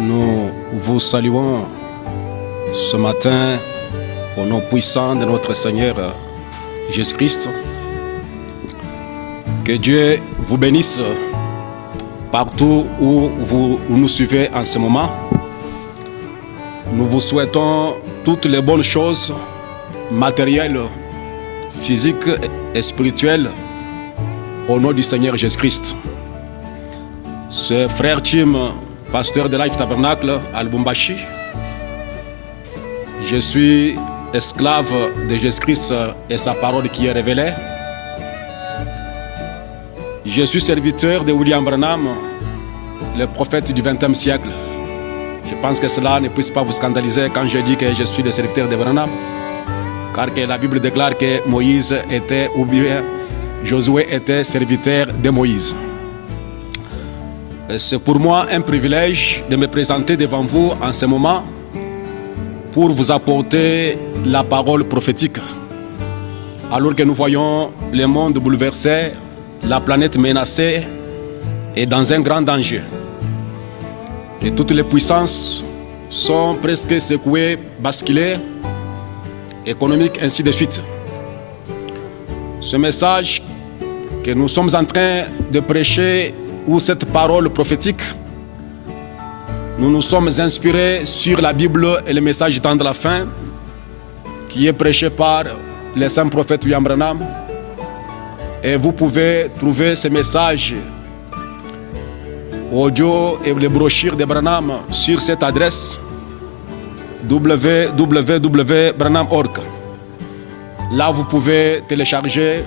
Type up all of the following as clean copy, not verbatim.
Nous vous saluons ce matin au nom puissant de notre Seigneur Jésus-Christ. Que Dieu vous bénisse partout où vous nous suivez en ce moment. Nous vous souhaitons toutes les bonnes choses matérielles, physiques et spirituelles au nom du Seigneur Jésus-Christ. Ce frère Tim, pasteur de Life Tabernacle à Lubumbashi. Je suis esclave de Jésus-Christ et sa parole qui est révélée. Je suis serviteur de William Branham, le prophète du XXe siècle. Je pense que cela ne puisse pas vous scandaliser quand je dis que je suis le serviteur de Branham, car que la Bible déclare que Moïse était, ou bien Josué était serviteur de Moïse. C'est pour moi un privilège de me présenter devant vous en ce moment pour vous apporter la parole prophétique. Alors que nous voyons le monde bouleversé, la planète menacée et dans un grand danger. Et toutes les puissances sont presque secouées, basculées, économiques, ainsi de suite. Ce message que nous sommes en train de prêcher, ou cette parole prophétique, nous nous sommes inspirés sur la Bible et le message du temps de la fin qui est prêché par le saint prophète William Branham. Et vous pouvez trouver ce message audio et les brochures de Branham sur cette adresse www.branham.org. Là, vous pouvez télécharger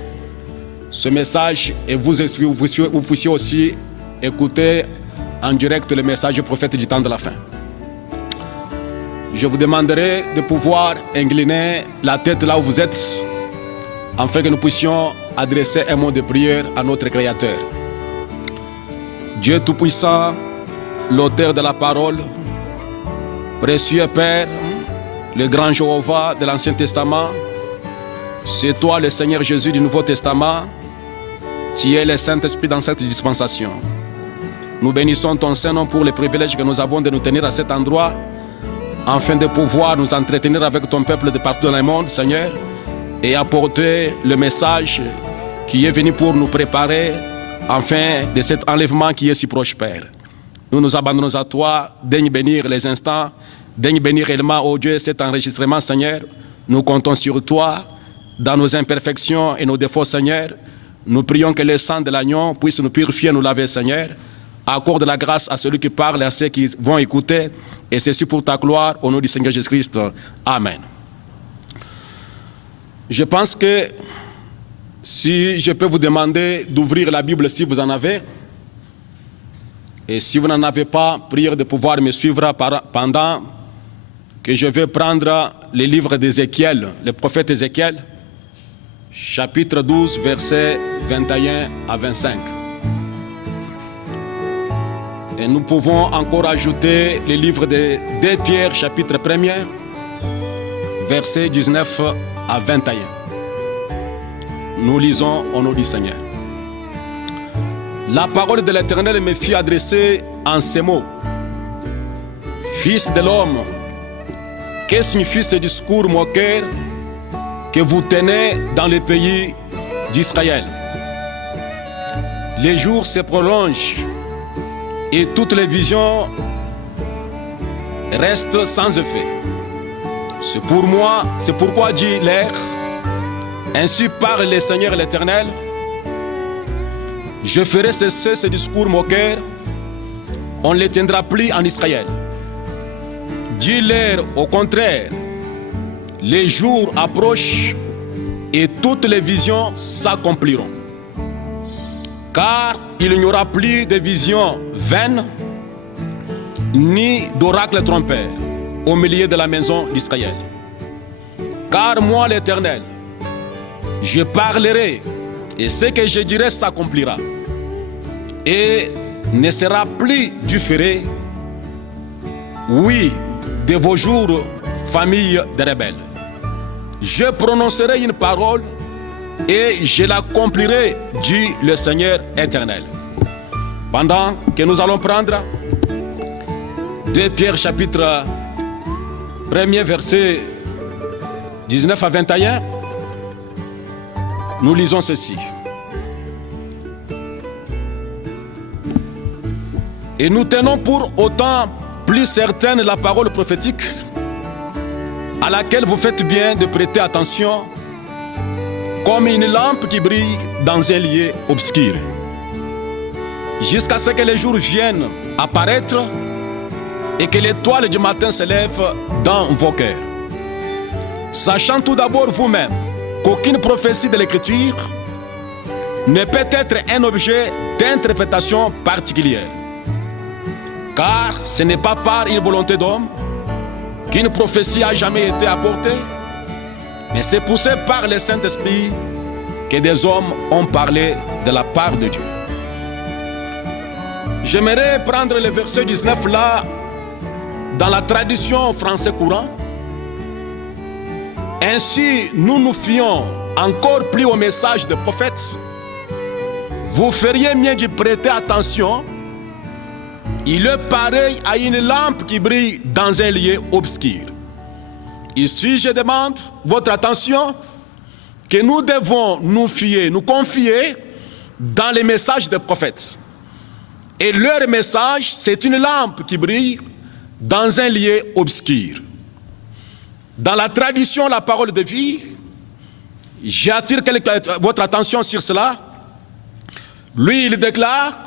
ce message et vous puissiez aussi écouter en direct le message du prophète du temps de la fin. Je vous demanderai de pouvoir incliner la tête là où vous êtes afin que nous puissions adresser un mot de prière à notre Créateur. Dieu Tout-Puissant, l'auteur de la parole, précieux Père, le grand Jéhovah de l'Ancien Testament, c'est toi le Seigneur Jésus du Nouveau Testament. Tu es le Saint-Esprit dans cette dispensation. Nous bénissons ton Saint-Nom pour le privilège que nous avons de nous tenir à cet endroit afin de pouvoir nous entretenir avec ton peuple de partout dans le monde, Seigneur, et apporter le message qui est venu pour nous préparer afin de cet enlèvement qui est si proche, Père. Nous nous abandonnons à toi, daigne bénir les instants, daigne bénir réellement, oh Dieu, cet enregistrement, Seigneur. Nous comptons sur toi dans nos imperfections et nos défauts, Seigneur. Nous prions que le sang de l'agneau puisse nous purifier, nous laver, Seigneur. Accorde la grâce à celui qui parle et à ceux qui vont écouter. Et ceci pour ta gloire, au nom du Seigneur Jésus-Christ. Amen. Je pense que si je peux vous demander d'ouvrir la Bible si vous en avez. Et si vous n'en avez pas, priez de pouvoir me suivre pendant que je vais prendre le livre d'Ézéchiel, le prophète Ézéchiel, chapitre 12, versets 21 à 25. Et nous pouvons encore ajouter le livre de 2 Pierre, chapitre 1er, versets 19 à 21. Nous lisons au nom du Seigneur. La parole de l'Éternel me fut adressée en ces mots. Fils de l'homme, que signifie ce discours moqueur que vous tenez dans le pays d'Israël? Les jours se prolongent et toutes les visions restent sans effet. C'est pourquoi dit l'air, ainsi parle le Seigneur l'Éternel, je ferai cesser ce discours moqueur, on ne les tiendra plus en Israël. Dis-leur au contraire, les jours approchent et toutes les visions s'accompliront. Car il n'y aura plus de visions vaines, ni d'oracles trompeurs au milieu de la maison d'Israël. Car moi, l'Éternel, je parlerai, et ce que je dirai s'accomplira, et ne sera plus différé, oui, de vos jours, famille de rebelles. Je prononcerai une parole, et je l'accomplirai, dit le Seigneur éternel. Pendant que nous allons prendre 2 Pierre chapitre 1er verset 19 à 21, nous lisons ceci. Et nous tenons pour autant plus certaine la parole prophétique à laquelle vous faites bien de prêter attention, comme une lampe qui brille dans un lieu obscur, jusqu'à ce que les jours viennent apparaître et que l'étoile du matin se lève dans vos cœurs. Sachant tout d'abord vous-même qu'aucune prophétie de l'Écriture ne peut être un objet d'interprétation particulière. Car ce n'est pas par une volonté d'homme qu'une prophétie a jamais été apportée, mais c'est poussé par le Saint-Esprit que des hommes ont parlé de la part de Dieu. J'aimerais prendre le verset 19 là, dans la tradition français courant. Ainsi, nous nous fions encore plus au message des prophètes. Vous feriez mieux d'y prêter attention. Il est pareil à une lampe qui brille dans un lieu obscur. Ici, je demande votre attention, que nous devons nous fier, nous confier dans les messages des prophètes. Et leur message, c'est une lampe qui brille dans un lieu obscur. Dans la tradition, la parole de vie, j'attire votre attention sur cela. Lui, il déclare: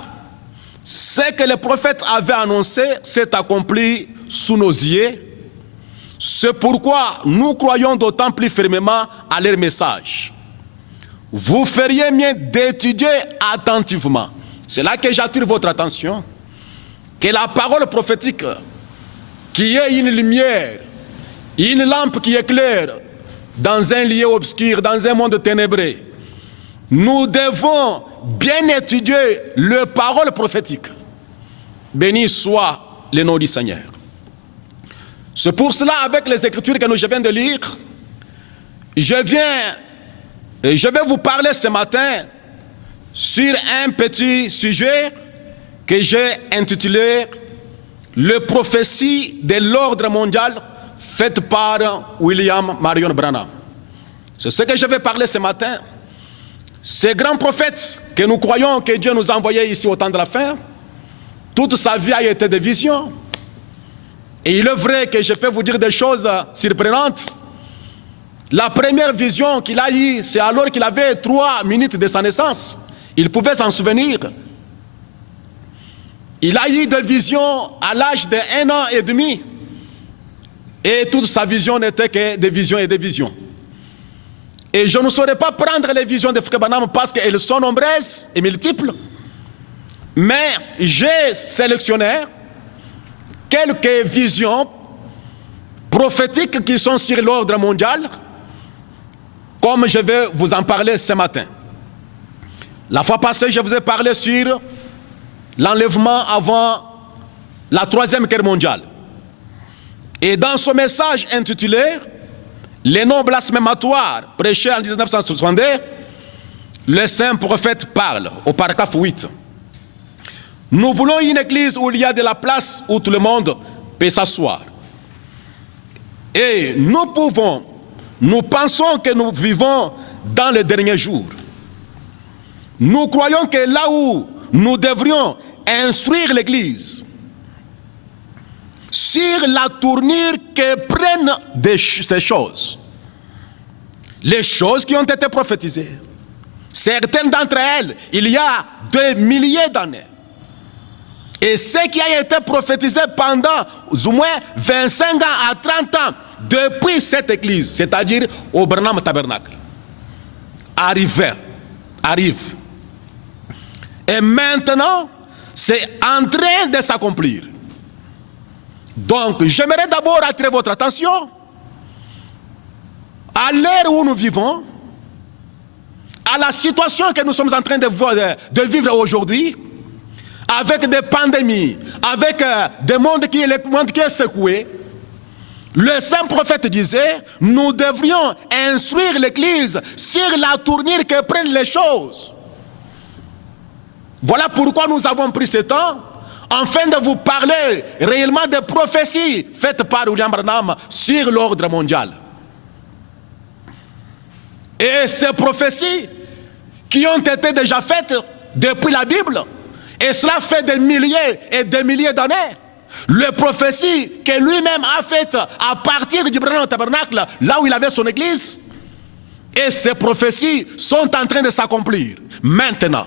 ce que les prophètes avaient annoncé s'est accompli sous nos yeux. C'est pourquoi nous croyons d'autant plus fermement à leur message. Vous feriez mieux d'étudier attentivement. C'est là que j'attire votre attention. Que la parole prophétique, qui est une lumière, une lampe qui éclaire dans un lieu obscur, dans un monde ténébreux, nous devons bien étudier les paroles prophétiques. Béni soit le nom du Seigneur. C'est pour cela, avec les Écritures que je viens de lire, je vais vous parler ce matin sur un petit sujet que j'ai intitulé « Les prophéties de l'ordre mondial » faites par William Marion Branham. C'est ce que je vais parler ce matin. Ces grands prophètes que nous croyons que Dieu nous a envoyés ici au temps de la fin, toute sa vie a été des visions. Et il est vrai que je peux vous dire des choses surprenantes. La première vision qu'il a eue, c'est alors qu'il avait 3 minutes de sa naissance. Il pouvait s'en souvenir. Il a eu des visions à l'âge de 1 an et demi. Et toute sa vision n'était que des visions et des visions. Et je ne saurais pas prendre les visions de Frère Branham parce qu'elles sont nombreuses et multiples. Mais j'ai sélectionné quelques visions prophétiques qui sont sur l'ordre mondial, comme je vais vous en parler ce matin. La fois passée, je vous ai parlé sur l'enlèvement avant la 3e guerre mondiale. Et dans ce message intitulé « Les noms blasphématoires » prêché en 1962, le saint prophète parle au paragraphe 8. Nous voulons une église où il y a de la place, où tout le monde peut s'asseoir. Et nous pensons que nous vivons dans les derniers jours. Nous croyons que là où nous devrions instruire l'église sur la tournure que prennent ces choses, les choses qui ont été prophétisées, certaines d'entre elles, il y a des milliers d'années. Et ce qui a été prophétisé pendant au moins 25 ans à 30 ans depuis cette église, c'est-à-dire au Branham Tabernacle, arrive. Et maintenant, c'est en train de s'accomplir. Donc, j'aimerais d'abord attirer votre attention à l'ère où nous vivons, à la situation que nous sommes en train de vivre aujourd'hui, avec des pandémies, avec le monde qui est secoué. Le saint prophète disait, nous devrions instruire l'Église sur la tournure que prennent les choses. Voilà pourquoi nous avons pris ce temps, afin de vous parler réellement des prophéties faites par William Branham sur l'ordre mondial. Et ces prophéties qui ont été déjà faites depuis la Bible, et cela fait des milliers et des milliers d'années. Les prophéties que lui-même a faites à partir du tabernacle, là où il avait son église, et ces prophéties sont en train de s'accomplir maintenant.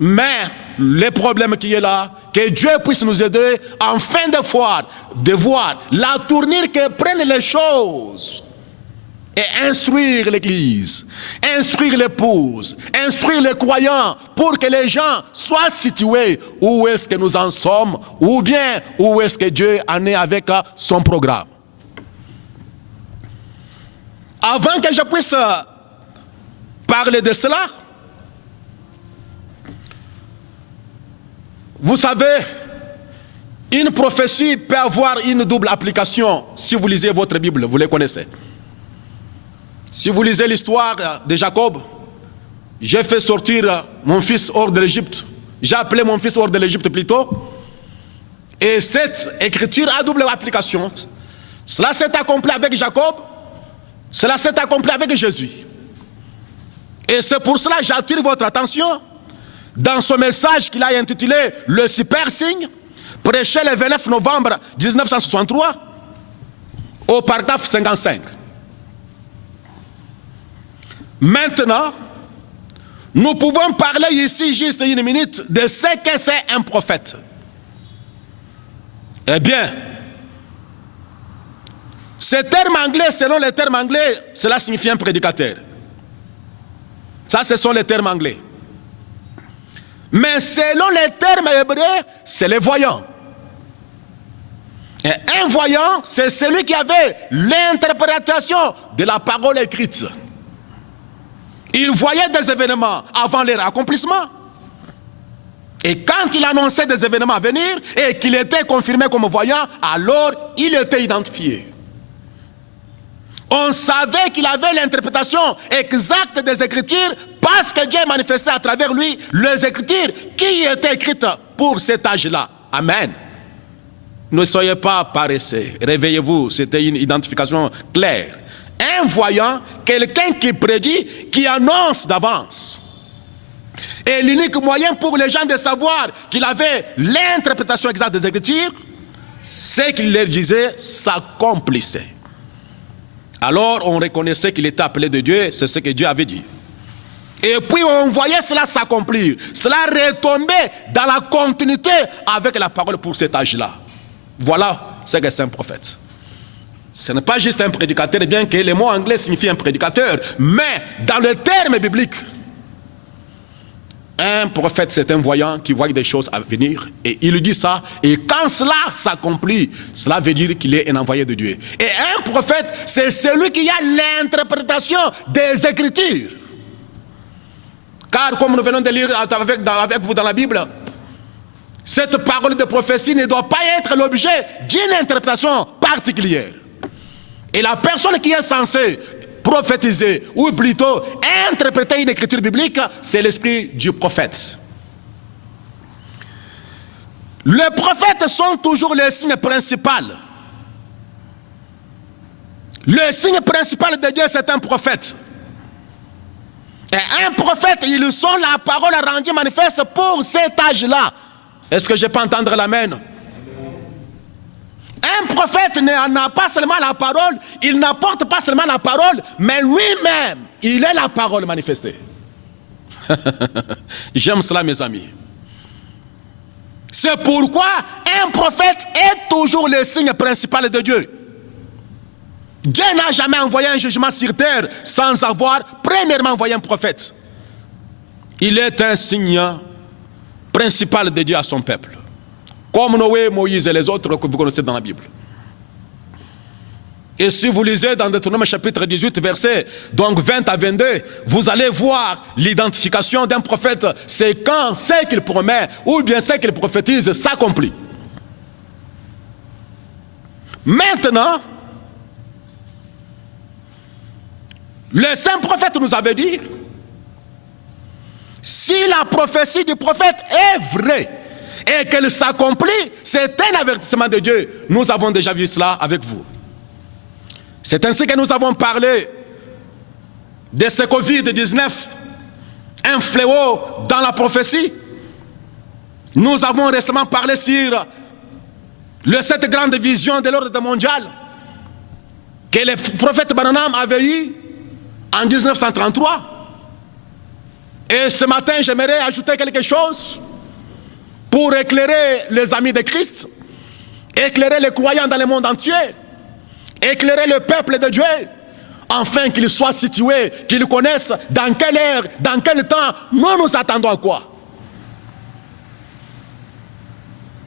Mais le problème qui est là, que Dieu puisse nous aider en fin de voir la tournure que prennent les choses. Et instruire l'église, instruire l'épouse, instruire les croyants pour que les gens soient situés où est-ce que nous en sommes ou bien où est-ce que Dieu en est avec son programme. Avant que je puisse parler de cela, vous savez, une prophétie peut avoir une double application. Si vous lisez votre Bible, vous les connaissez. Si vous lisez l'histoire de Jacob, j'ai fait sortir mon fils hors de l'Égypte. J'ai appelé mon fils hors de l'Égypte plutôt. Et cette écriture a double application. Cela s'est accompli avec Jacob, cela s'est accompli avec Jésus. Et c'est pour cela que j'attire votre attention dans ce message qu'il a intitulé « Le super signe », prêché le 29 novembre 1963, au paragraphe 55. Maintenant, nous pouvons parler ici juste une minute de ce que c'est un prophète. Eh bien, ce terme anglais, selon les termes anglais, cela signifie un prédicateur. Ça, ce sont les termes anglais. Mais selon les termes hébreux, c'est les voyants. Et un voyant, c'est celui qui avait l'interprétation de la parole écrite. Il voyait des événements avant leur accomplissement. Et quand il annonçait des événements à venir et qu'il était confirmé comme voyant, alors il était identifié. On savait qu'il avait l'interprétation exacte des Écritures parce que Dieu manifestait à travers lui les Écritures qui étaient écrites pour cet âge-là. Amen. Ne soyez pas paresseux. Réveillez-vous. C'était une identification claire. Un voyant, quelqu'un qui prédit, qui annonce d'avance. Et l'unique moyen pour les gens de savoir qu'il avait l'interprétation exacte des Écritures, c'est qu'il leur disait, s'accomplissait. Alors on reconnaissait qu'il était appelé de Dieu, c'est ce que Dieu avait dit. Et puis on voyait cela s'accomplir. Cela retombait dans la continuité avec la parole pour cet âge-là. Voilà ce que c'est un prophète. Ce n'est pas juste un prédicateur, bien que le mot anglais signifie un prédicateur, mais dans le terme biblique, un prophète, c'est un voyant qui voit des choses à venir. Et il dit ça. Et quand cela s'accomplit, cela veut dire qu'il est un envoyé de Dieu. Et un prophète, c'est celui qui a l'interprétation des Écritures. Car comme nous venons de lire avec vous dans la Bible, cette parole de prophétie ne doit pas être l'objet d'une interprétation particulière. Et la personne qui est censée prophétiser, ou plutôt interpréter une écriture biblique, c'est l'esprit du prophète. Les prophètes sont toujours le signe principal. Le signe principal de Dieu, c'est un prophète. Et un prophète, ils sont la parole rendue manifeste pour cet âge-là. Est-ce que je peux entendre l'amen? Un prophète n'a pas seulement la parole, il n'apporte pas seulement la parole, mais lui-même, il est la parole manifestée. J'aime cela, mes amis. C'est pourquoi un prophète est toujours le signe principal de Dieu. Dieu n'a jamais envoyé un jugement sur terre sans avoir premièrement envoyé un prophète. il est un signe principal de Dieu à son peuple. Comme Noé, Moïse et les autres que vous connaissez dans la Bible. Et si vous lisez dans Deutéronome chapitre 18, verset donc 20 à 22, vous allez voir l'identification d'un prophète. C'est quand ce qu'il promet ou bien ce qu'il prophétise s'accomplit. Maintenant, le saint prophète nous avait dit, si la prophétie du prophète est vraie et qu'elle s'accomplit, c'est un avertissement de Dieu. Nous avons déjà vu cela avec vous. C'est ainsi que nous avons parlé de ce Covid-19, un fléau dans la prophétie. Nous avons récemment parlé sur cette grande vision de l'ordre mondial que le prophète Branham avait eu en 1933. Et ce matin, j'aimerais ajouter quelque chose pour éclairer les amis de Christ, éclairer les croyants dans le monde entier, éclairer le peuple de Dieu, afin qu'ils soient situés, qu'ils connaissent dans quelle ère, dans quel temps nous nous attendons à quoi.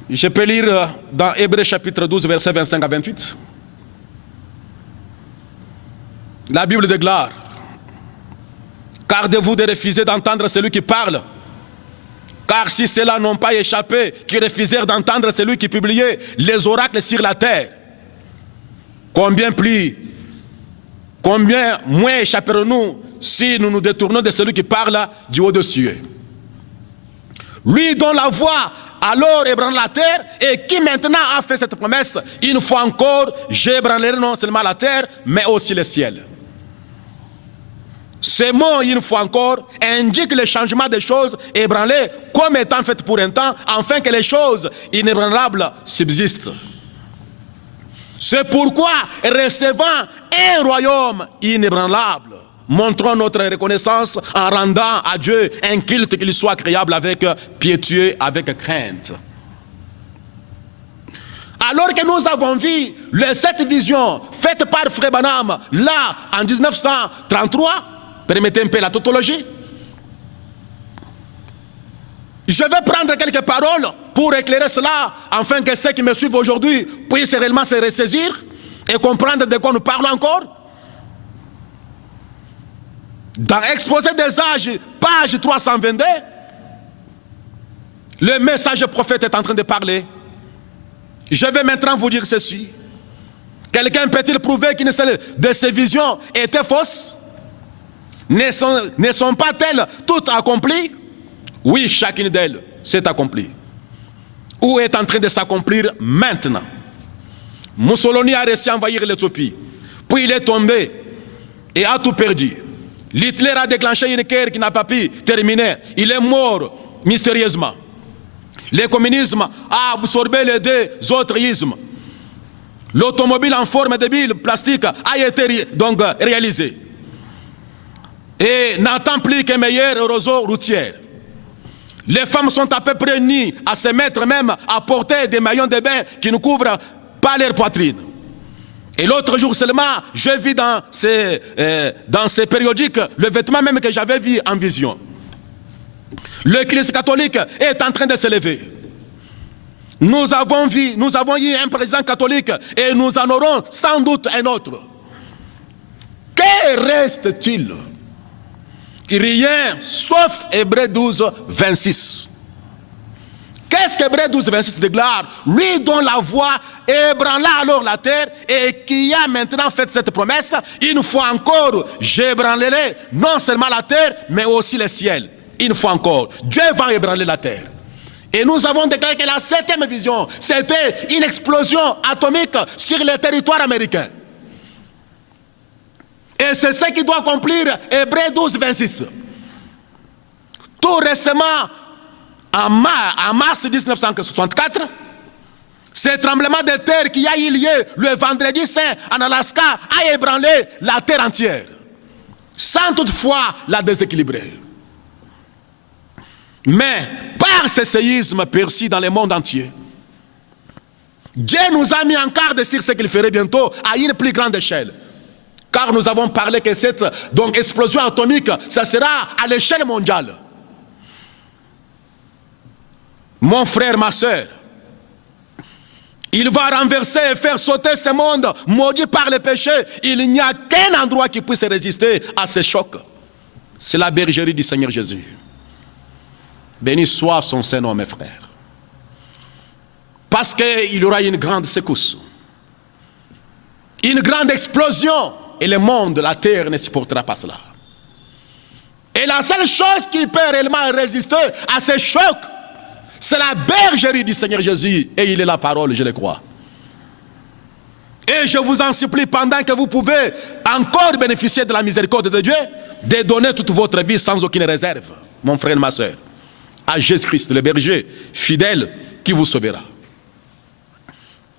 Je peux lire dans Hébreux chapitre 12, versets 25 à 28. La Bible déclare, gardez-vous de refuser d'entendre celui qui parle, car si ceux-là n'ont pas échappé, qui refusèrent d'entendre celui qui publiait les oracles sur la terre, combien moins échapperons-nous si nous nous détournons de celui qui parle du haut des cieux. Lui dont la voix alors ébranla la terre et qui maintenant a fait cette promesse, une fois encore, j'ébranlerai non seulement la terre, mais aussi le ciel. Ce mot, une fois encore, indique le changement des choses ébranlées comme étant faites pour un temps, afin que les choses inébranlables subsistent. C'est pourquoi, recevant un royaume inébranlable, montrons notre reconnaissance en rendant à Dieu un culte qu'il soit agréable avec piétueux, avec crainte. Alors que nous avons vu cette vision faite par Frère Branham, là, en 1933, permettez un peu la tautologie. Je vais prendre quelques paroles pour éclairer cela, afin que ceux qui me suivent aujourd'hui puissent réellement se ressaisir et comprendre de quoi nous parlons encore. Dans Exposé des âges, page 322, le message prophète est en train de parler. Je vais maintenant vous dire ceci. Quelqu'un peut-il prouver qu'une seule de ces visions était fausse? Ne sont pas-elles toutes accomplies? Oui, chacune d'elles s'est accomplie. Ou est en train de s'accomplir maintenant. Mussolini a réussi à envahir l'Éthiopie. Puis il est tombé et a tout perdu. Hitler a déclenché une guerre qui n'a pas pu terminer. Il est mort mystérieusement. Le communisme a absorbé les deux autres ismes. L'automobile en forme de bille plastique a été donc réalisée. Et n'attend plus qu'un meilleur réseau routier. Les femmes sont à peu près nues à se mettre même à porter des maillots de bain qui ne couvrent pas leur poitrine. Et l'autre jour seulement, je vis dans ces périodiques le vêtement même que j'avais vu en vision. Le Christ catholique est en train de se lever. Nous avons eu un président catholique et nous en aurons sans doute un autre. Que reste-t-il? Rien, sauf Hébreux 12, 26. Qu'est-ce qu'Hébreux 12, 26 déclare? Lui dont la voix ébranla alors la terre et qui a maintenant fait cette promesse, une fois encore, j'ébranlerai non seulement la terre, mais aussi le ciel. Une fois encore, Dieu va ébranler la terre. Et nous avons déclaré que la 7e vision, c'était une explosion atomique sur le territoire américain. Et c'est ce qui doit accomplir Hébreux 12, 26. Tout récemment, en mars 1964, ce tremblement de terre qui a eu lieu le vendredi saint en Alaska a ébranlé la terre entière, sans toutefois la déséquilibrer. Mais par ce séisme perçu dans le monde entier, Dieu nous a mis en garde sur ce qu'il ferait bientôt à une plus grande échelle. Car nous avons parlé que cette explosion atomique, ça sera à l'échelle mondiale. Mon frère, ma soeur, il va renverser et faire sauter ce monde maudit par le péché. Il n'y a qu'un endroit qui puisse résister à ce choc. C'est la bergerie du Seigneur Jésus. Béni soit son Saint-Nom, mes frères. Parce qu'il y aura une grande secousse, une grande explosion, et le monde, la terre ne supportera pas cela. Et la seule chose qui peut réellement résister à ce choc, c'est la bergerie du Seigneur Jésus, et il est la parole, je le crois. Et je vous en supplie, pendant que vous pouvez encore bénéficier de la miséricorde de Dieu, de donner toute votre vie sans aucune réserve, mon frère et ma soeur, à Jésus-Christ, le berger fidèle qui vous sauvera,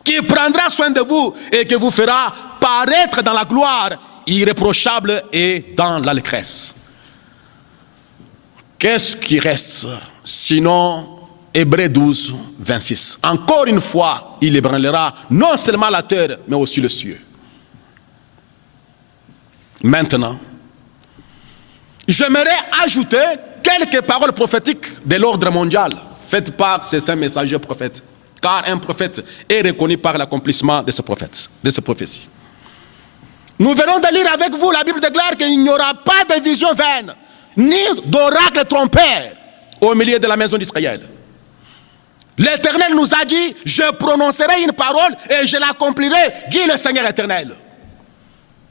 qui prendra soin de vous et qui vous fera paraître dans la gloire irréprochable et dans l'allégresse. Qu'est-ce qui reste sinon Hébreux 12, 26. Encore une fois, il ébranlera non seulement la terre, mais aussi le ciel. Maintenant, j'aimerais ajouter quelques paroles prophétiques de l'ordre mondial, faites par ces saints messagers prophètes. Car un prophète est reconnu par l'accomplissement de ce prophète, de ces prophéties. Nous venons de lire avec vous, la Bible déclare qu'il n'y aura pas de vision vaine, ni d'oracle trompeur au milieu de la maison d'Israël. L'Éternel nous a dit, je prononcerai une parole et je l'accomplirai, dit le Seigneur éternel.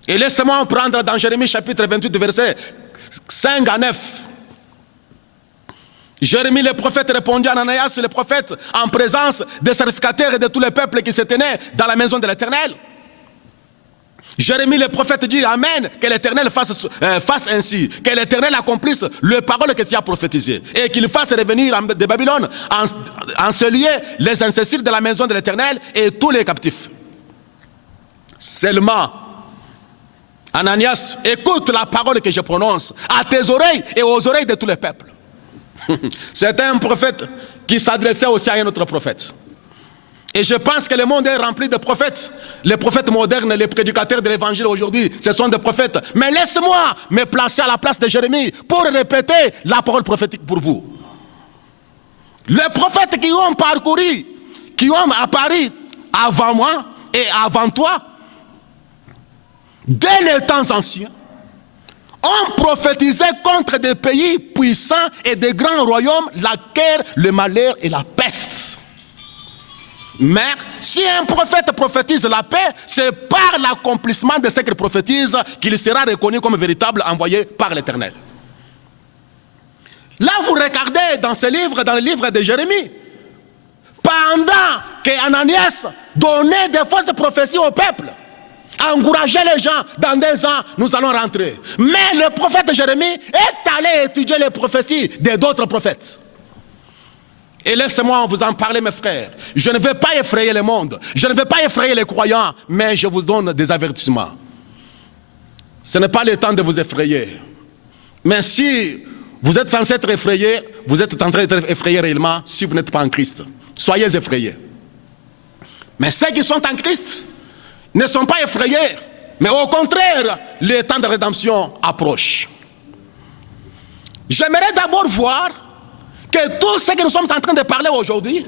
Et laissez-moi prendre dans Jérémie chapitre 28, verset 5 à 9. Jérémie le prophète répondit à Ananias le prophète en présence des sacrificateurs et de tous les peuples qui se tenaient dans la maison de l'Éternel. Jérémie le prophète dit Amen, que l'Éternel fasse ainsi, que l'Éternel accomplisse les paroles que tu as prophétisées et qu'il fasse revenir de Babylone en ce lieu les incessiles de la maison de l'Éternel et tous les captifs. Seulement, Ananias, écoute la parole que je prononce à tes oreilles et aux oreilles de tous les peuples. C'est un prophète qui s'adressait aussi à un autre prophète. Et je pense que le monde est rempli de prophètes. Les prophètes modernes, les prédicateurs de l'évangile aujourd'hui, ce sont des prophètes. Mais laisse-moi me placer à la place de Jérémie pour répéter la parole prophétique pour vous. Les prophètes qui ont parcouru, qui ont apparu avant moi et avant toi, dès les temps anciens, ont prophétisé contre des pays puissants et des grands royaumes la guerre, le malheur et la peste. Mais si un prophète prophétise la paix, c'est par l'accomplissement de ce qu'il prophétise qu'il sera reconnu comme véritable envoyé par l'Éternel. Là, vous regardez dans ce livre, dans le livre de Jérémie, pendant que Ananias donnait des fausses prophéties au peuple, encourageait les gens, dans 2 ans, nous allons rentrer. Mais le prophète Jérémie est allé étudier les prophéties d'autres prophètes. Et laissez-moi vous en parler, mes frères. Je ne vais pas effrayer le monde. Je ne vais pas effrayer les croyants. Mais je vous donne des avertissements. Ce n'est pas le temps de vous effrayer. Mais si vous êtes censé être effrayé, vous êtes en train d'être effrayé réellement si vous n'êtes pas en Christ. Soyez effrayés. Mais ceux qui sont en Christ ne sont pas effrayés. Mais au contraire, le temps de rédemption approche. J'aimerais d'abord voir que tout ce que nous sommes en train de parler aujourd'hui,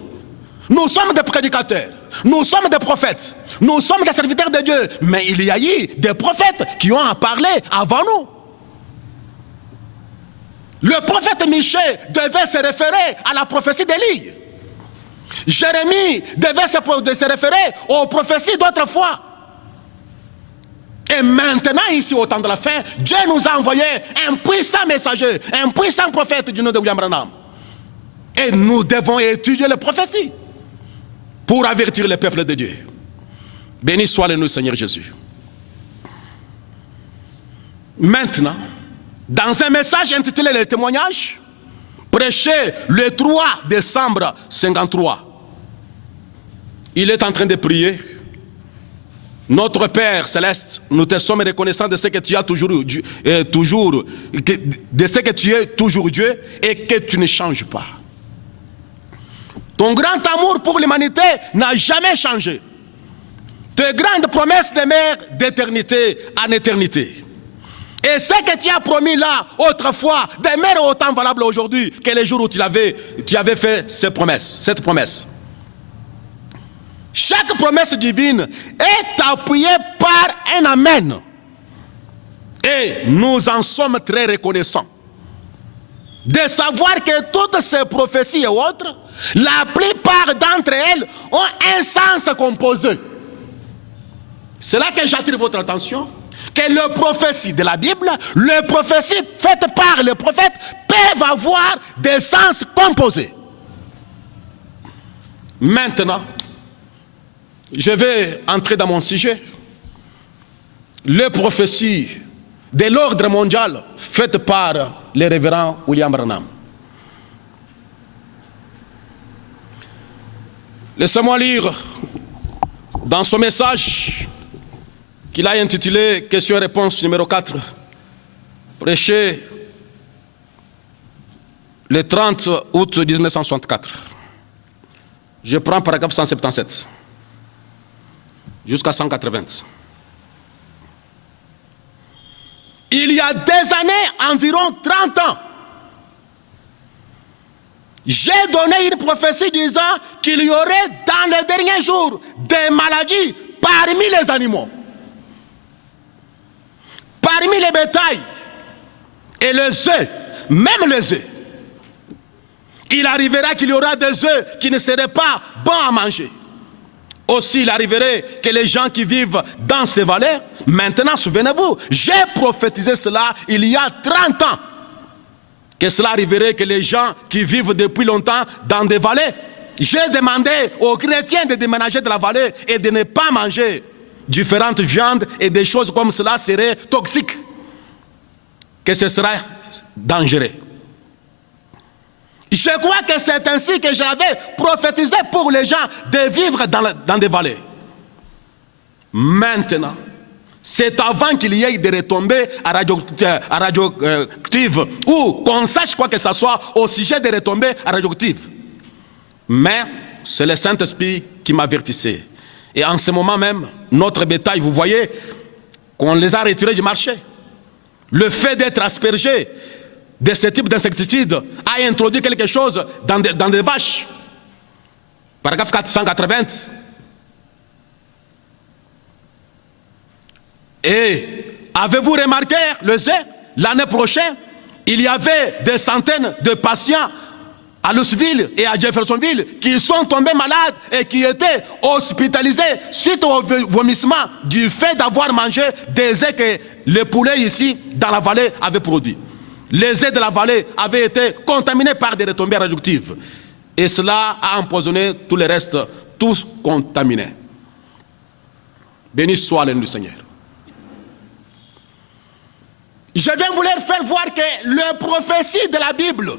nous sommes des prédicateurs, nous sommes des prophètes, nous sommes des serviteurs de Dieu, mais il y a eu des prophètes qui ont à parler avant nous. Le prophète Michée devait se référer à la prophétie d'Élie. Jérémie devait se référer aux prophéties d'autrefois. Et maintenant, ici, au temps de la fin, Dieu nous a envoyé un puissant messager, un puissant prophète du nom de William Branham. Et nous devons étudier les prophéties pour avertir le peuple de Dieu. Béni soit le nom du Seigneur Jésus. Maintenant, dans un message intitulé « Les témoignages », prêché le 3 décembre 1953, il est en train de prier. Notre Père Céleste, nous te sommes reconnaissants de ce que tu as de ce que tu es toujours Dieu et que tu ne changes pas. Ton grand amour pour l'humanité n'a jamais changé. Tes grandes promesses demeurent d'éternité en éternité. Et ce que tu as promis là, autrefois, demeure autant valable aujourd'hui que les jours où tu avais fait cette promesse. Chaque promesse divine est appuyée par un amen. Et nous en sommes très reconnaissants. De savoir que toutes ces prophéties et autres, la plupart d'entre elles ont un sens composé. C'est là que j'attire votre attention. Que les prophéties de la Bible, les prophéties faites par les prophètes peuvent avoir des sens composés. Maintenant, je vais entrer dans mon sujet. Les prophéties de l'ordre mondial faites par le révérend William Branham. Laissez-moi lire dans son message qu'il a intitulé « Question-réponse numéro 4 », prêché le 30 août 1964. Je prends paragraphe 177 jusqu'à 180. Il y a des années, environ 30 ans, j'ai donné une prophétie disant qu'il y aurait dans les derniers jours des maladies parmi les animaux, parmi les bétails et les œufs, même les œufs. Il arrivera qu'il y aura des œufs qui ne seraient pas bons à manger. Aussi, il arriverait que les gens qui vivent dans ces vallées, maintenant, souvenez-vous, j'ai prophétisé cela il y a 30 ans, que cela arriverait que les gens qui vivent depuis longtemps dans des vallées, j'ai demandé aux chrétiens de déménager de la vallée et de ne pas manger différentes viandes et des choses comme cela seraient toxiques, que ce sera dangereux. Je crois que c'est ainsi que j'avais prophétisé pour les gens de vivre dans des vallées. Maintenant, c'est avant qu'il y ait des retombées radioactives ou qu'on sache quoi que ce soit au sujet des retombées radioactives. Mais c'est le Saint-Esprit qui m'avertissait. Et en ce moment même, notre bétail, vous voyez, qu'on les a retirés du marché. Le fait d'être aspergé de ce type d'insecticide a introduit quelque chose dans des vaches. Paragraphe 480. Et avez-vous remarqué l'année prochaine, il y avait des centaines de patients à Louisville et à Jeffersonville qui sont tombés malades et qui étaient hospitalisés suite au vomissement du fait d'avoir mangé des œufs que les poulets ici dans la vallée avaient produits. Les œufs de la vallée avaient été contaminés par des retombées radioactives. Et cela a empoisonné tout le reste, tous contaminés. Béni soit le nom du Seigneur. Je viens vous faire voir que les prophéties de la Bible,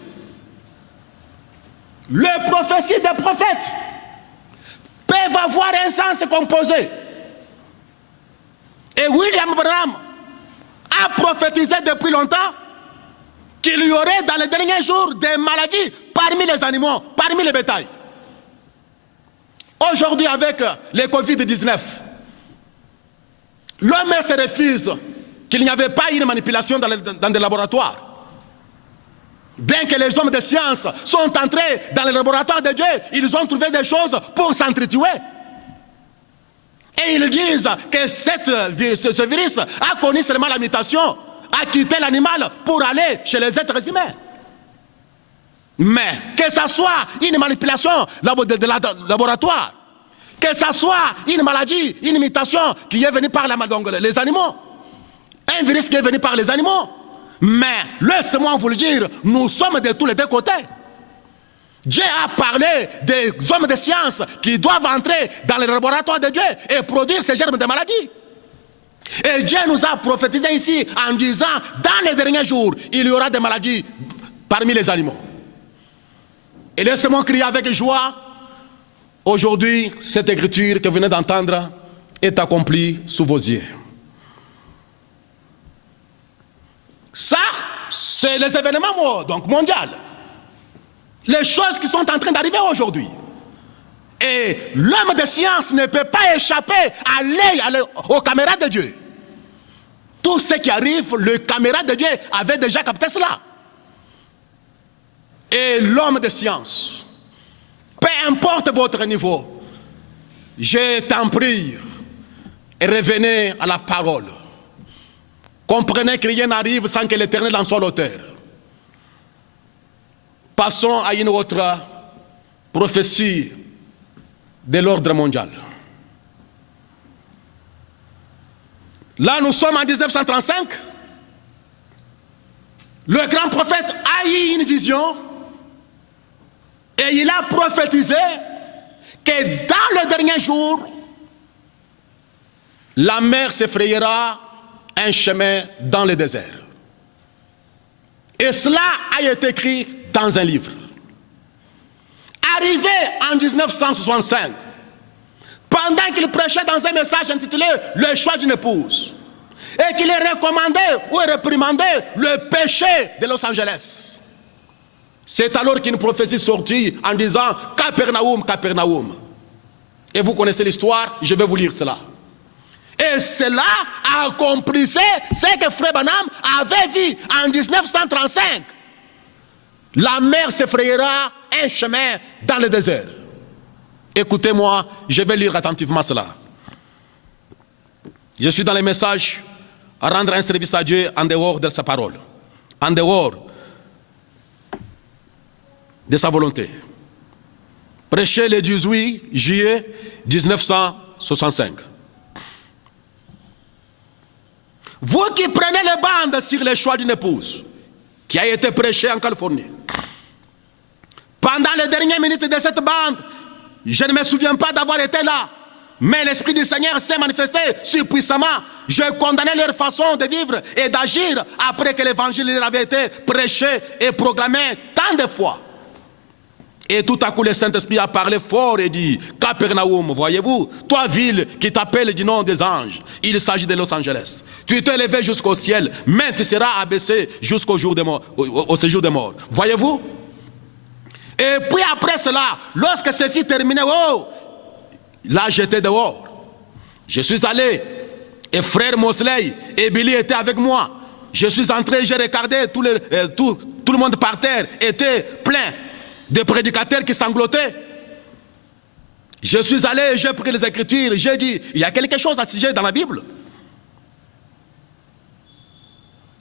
les prophéties des prophètes, peuvent avoir un sens composé. Et William Branham a prophétisé depuis longtemps qu'il y aurait dans les derniers jours des maladies parmi les animaux, parmi les bétails. Aujourd'hui, avec le Covid-19, l'homme se refuse qu'il n'y avait pas une manipulation dans des laboratoires. Bien que les hommes de science sont entrés dans les laboratoires de Dieu, ils ont trouvé des choses pour s'entretuer. Et ils disent que ce virus a connu seulement la mutation, a quitté l'animal pour aller chez les êtres humains. Mais que ce soit une manipulation de laboratoire, que ce soit une maladie, une mutation qui est venue par les animaux, un virus qui est venu par les animaux, mais laissez-moi vous le dire, nous sommes de tous les deux côtés. Dieu a parlé des hommes de science qui doivent entrer dans les laboratoires de Dieu et produire ces germes de maladies. Et Dieu nous a prophétisé ici en disant, dans les derniers jours, il y aura des maladies parmi les animaux. Et laissez-moi crier avec joie, aujourd'hui, cette écriture que vous venez d'entendre est accomplie sous vos yeux. Ça, c'est les événements mondiaux. Les choses qui sont en train d'arriver aujourd'hui. Et l'homme de science ne peut pas échapper à l'œil, aux caméras de Dieu. tout ce qui arrive, le caméra de Dieu avait déjà capté cela. Et l'homme de science, peu importe votre niveau, je t'en prie, revenez à la parole. Comprenez que rien n'arrive sans que l'Éternel en soit l'auteur. Passons à une autre prophétie de l'ordre mondial. Là, nous sommes en 1935. Le grand prophète a eu une vision et il a prophétisé que dans le dernier jour, la mer s'effrayera un chemin dans le désert. Et cela a été écrit dans un livre. Arrivé en 1965, pendant qu'il prêchait dans un message intitulé « Le choix d'une épouse », et qu'il recommandait ou réprimandait le péché de Los Angeles, c'est alors qu'une prophétie sortit en disant « Capernaum, Capernaum ». Et vous connaissez l'histoire, je vais vous lire cela. Et cela accomplissait ce que Frère Branham avait vu en 1935. La mer s'effrayera un chemin dans le désert. Écoutez-moi, je vais lire attentivement cela. Je suis dans les messages à rendre un service à Dieu en dehors de sa parole, en dehors de sa volonté. Prêché le 18 juillet 1965. Vous qui prenez les bandes sur le choix d'une épouse, qui a été prêché en Californie, pendant les dernières minutes de cette bande, je ne me souviens pas d'avoir été là, mais l'Esprit du Seigneur s'est manifesté surpuissamment. Je condamnais leur façon de vivre et d'agir après que l'Évangile leur avait été prêché et proclamé tant de fois. Et tout à coup, le Saint-Esprit a parlé fort et dit « Capernaum, voyez-vous, toi ville qui t'appelle du nom des anges, il s'agit de Los Angeles. Tu t'es élevé jusqu'au ciel, mais tu seras abaissé jusqu'au jour de mort, au séjour des morts. Voyez-vous » Et puis après cela, lorsque ce fut terminé, oh, là j'étais dehors. Je suis allé, et frère Mosley et Billy étaient avec moi. Je suis entré, j'ai regardé, tout le monde par terre était plein de prédicateurs qui sanglotaient. Je suis allé, j'ai pris les Écritures, j'ai dit, il y a quelque chose à ce sujet dans la Bible.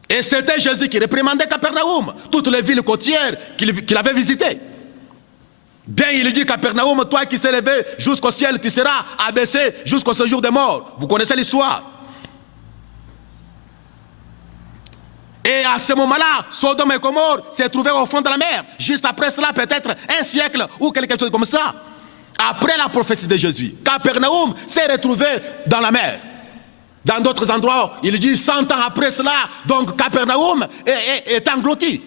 Et c'était Jésus qui réprimandait Capernaum, toutes les villes côtières qu'il avait visitées. Bien, il dit Capernaum, toi qui s'est levé jusqu'au ciel, tu seras abaissé jusqu'au séjour des morts. Vous connaissez l'histoire. Et à ce moment-là, Sodome et Gomorrhe s'est trouvé au fond de la mer. Juste après cela, peut-être un siècle ou quelque chose comme ça. Après la prophétie de Jésus, Capernaum s'est retrouvé dans la mer. Dans d'autres endroits, il dit 100 ans après cela, donc Capernaum est englouti.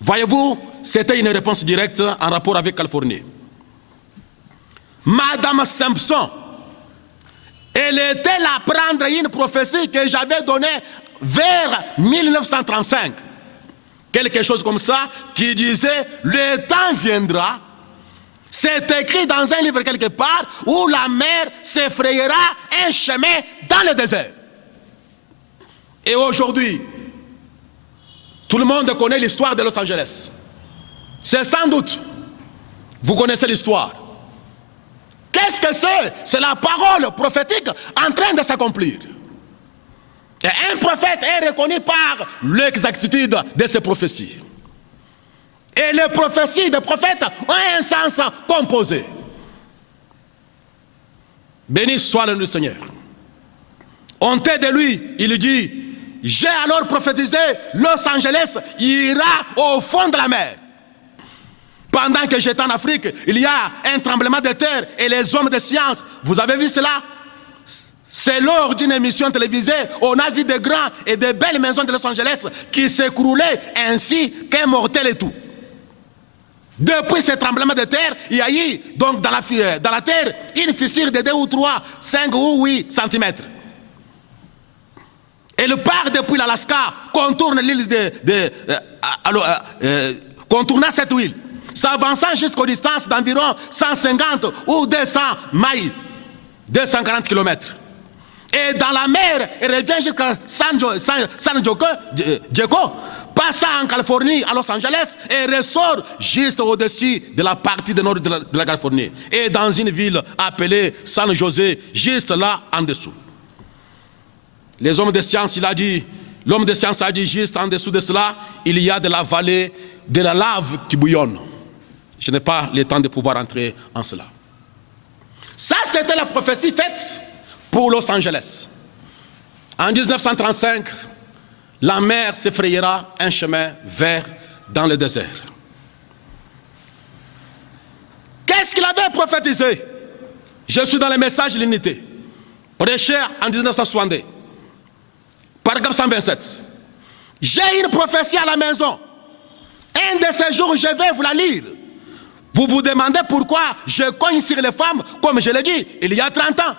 Voyez-vous, c'était une réponse directe en rapport avec Californie. Madame Simpson, elle était là prendre une prophétie que j'avais donnée vers 1935. Quelque chose comme ça, qui disait, le temps viendra, c'est écrit dans un livre quelque part, où la mer s'effrayera un chemin dans le désert. Et aujourd'hui, tout le monde connaît l'histoire de Los Angeles. C'est sans doute, vous connaissez l'histoire. Qu'est-ce que c'est? C'est la parole prophétique en train de s'accomplir. Et un prophète est reconnu par l'exactitude de ses prophéties. Et les prophéties des prophètes ont un sens composé. Béni soit le nom du Seigneur. Honteux de lui, il dit, j'ai alors prophétisé, Los Angeles ira au fond de la mer. Pendant que j'étais en Afrique, il y a un tremblement de terre et les hommes de science, vous avez vu cela? C'est lors d'une émission télévisée, on a vu de grands et de belles maisons de Los Angeles qui s'écroulaient ainsi qu'un mortel et tout. Depuis ce tremblement de terre, il y a eu donc dans la terre une fissure de 2 ou 3, 5 ou 8 cm. Elle part depuis l'Alaska, contourne l'île contournant cette île, s'avançant jusqu'aux distances d'environ 150 ou 200 miles, 240 km. Et dans la mer, elle revient jusqu'à San Diego, passant en Californie, à Los Angeles, et ressort juste au-dessus de la partie du nord de la Californie. Et dans une ville appelée San José, juste là en dessous. Les hommes de science, l'homme de science a dit juste en dessous de cela, il y a de la vallée de la lave qui bouillonne. Je n'ai pas le temps de pouvoir entrer en cela. Ça, c'était la prophétie faite pour Los Angeles. En 1935, la mer s'effrayera un chemin vers dans le désert. Qu'est-ce qu'il avait prophétisé? Je suis dans le message de l'unité, prêché en 1962, paragraphe 127. J'ai une prophétie à la maison. Un de ces jours, je vais vous la lire. Vous vous demandez pourquoi je cogne sur les femmes, comme je l'ai dit, il y a 30 ans.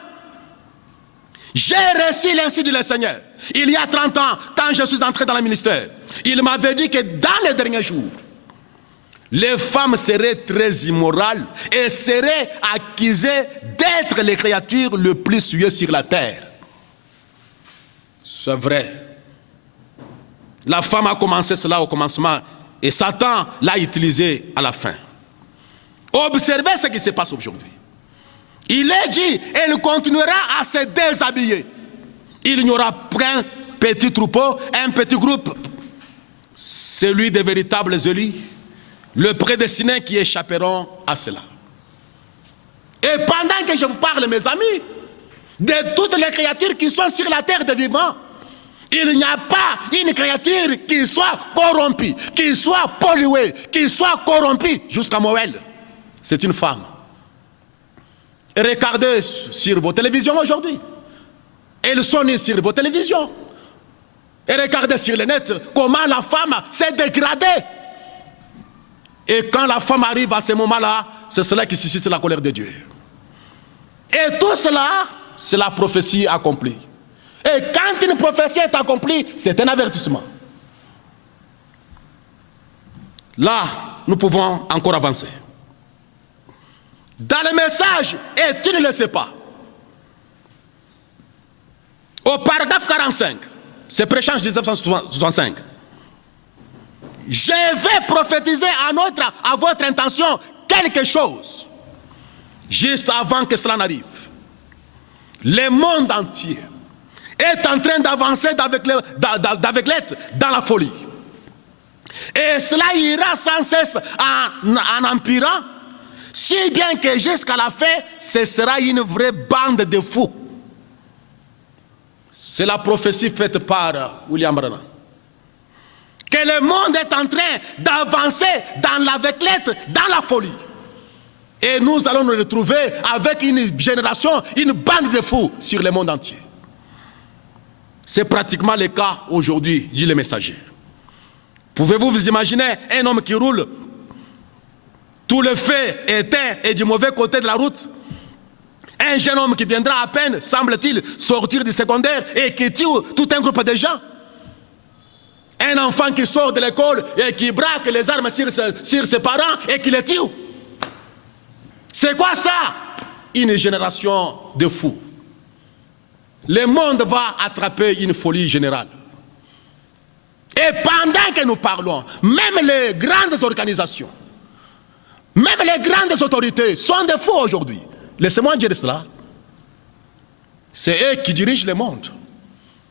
J'ai reçu l'ainsi dit le Seigneur. Il y a 30 ans, quand je suis entré dans le ministère, il m'avait dit que dans les derniers jours, les femmes seraient très immorales et seraient accusées d'être les créatures les plus souilleuses sur la terre. C'est vrai. La femme a commencé cela au commencement et Satan l'a utilisé à la fin. Observez ce qui se passe aujourd'hui. Il est dit, elle continuera à se déshabiller. Il n'y aura qu'un petit troupeau, un petit groupe, celui des véritables élus, le prédestiné qui échapperont à cela. Et pendant que je vous parle, mes amis, de toutes les créatures qui sont sur la terre des vivants, il n'y a pas une créature qui soit corrompue, qui soit polluée, qui soit corrompue jusqu'à Moël. C'est une femme. Et regardez sur vos télévisions aujourd'hui. Elles sont nées sur vos télévisions. Et regardez sur le net comment la femme s'est dégradée. Et quand la femme arrive à ce moment-là, c'est cela qui suscite la colère de Dieu. Et tout cela, c'est la prophétie accomplie. Et quand une prophétie est accomplie, c'est un avertissement. Là, nous pouvons encore avancer. Dans le message, et tu ne le sais pas, au paragraphe 45, c'est prêchant 1965, je vais prophétiser à votre intention quelque chose, juste avant que cela n'arrive. Le monde entier est en train d'avancer d'aveuglette dans la folie. Et cela ira sans cesse en empirant, si bien que jusqu'à la fin, ce sera une vraie bande de fous. C'est la prophétie faite par William Branham. Que le monde est en train d'avancer dans l'aveuglette, dans la folie. Et nous allons nous retrouver avec une génération, une bande de fous sur le monde entier. C'est pratiquement le cas aujourd'hui, dit le messager. Pouvez-vous vous imaginer un homme qui roule, tout le feu éteint et du mauvais côté de la route? Un jeune homme qui viendra à peine, semble-t-il, sortir du secondaire et qui tue tout un groupe de gens. Un enfant qui sort de l'école et qui braque les armes sur ses parents et qui les tue. C'est quoi ça? Une génération de fous. Le monde va attraper une folie générale. Et pendant que nous parlons, même les grandes organisations, même les grandes autorités sont des fous aujourd'hui. Laissez-moi dire cela. C'est eux qui dirigent le monde.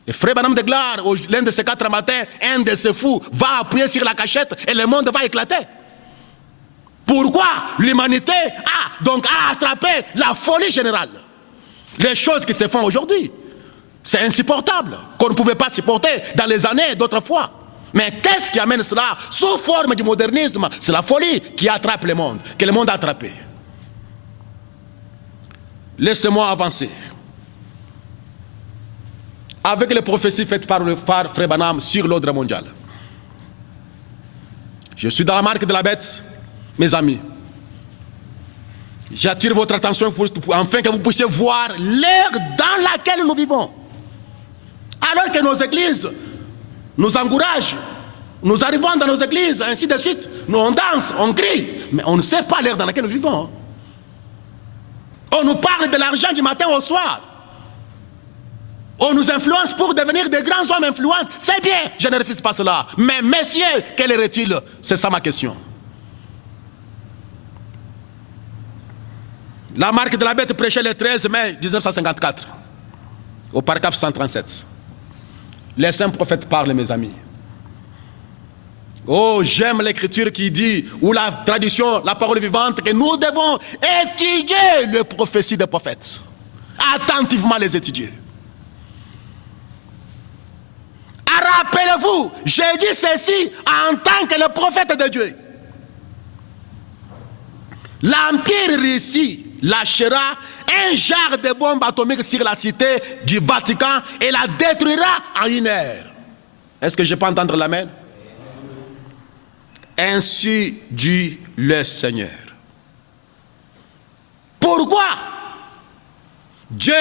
Et Frère Branham déclare, l'un de ces 4 matins, un de ces fous va appuyer sur la cachette et le monde va éclater. Pourquoi l'humanité a attrapé la folie générale? Les choses qui se font aujourd'hui, c'est insupportable, qu'on ne pouvait pas supporter dans les années d'autrefois. Mais qu'est-ce qui amène cela? Sous forme du modernisme, c'est la folie qui attrape le monde, que le monde a attrapé. Laissez-moi avancer. Avec les prophéties faites par Frère Branham sur l'ordre mondial. Je suis dans la marque de la bête, mes amis. J'attire votre attention afin que vous puissiez voir l'ère dans laquelle nous vivons. Alors que nos églises nous encouragent, nous arrivons dans nos églises, ainsi de suite, nous on danse, on crie, mais on ne sait pas l'ère dans laquelle nous vivons. On nous parle de l'argent du matin au soir. On nous influence pour devenir des grands hommes influents. C'est bien, je ne refuse pas cela. Mais messieurs, quel est-il? C'est ça ma question. La marque de la bête prêchait le 13 mai 1954, au paragraphe 137. Les saints prophètes parlent, mes amis. Oh, j'aime l'écriture qui dit, ou la tradition, la parole vivante, que nous devons étudier les prophéties des prophètes. Attentivement les étudier. Rappelez-vous, j'ai dit ceci en tant que le prophète de Dieu. L'Empire russie lâchera un genre de bombe atomique sur la cité du Vatican et la détruira en 1 heure. Est-ce que je peux entendre l'amen? Ainsi dit le Seigneur. Pourquoi Dieu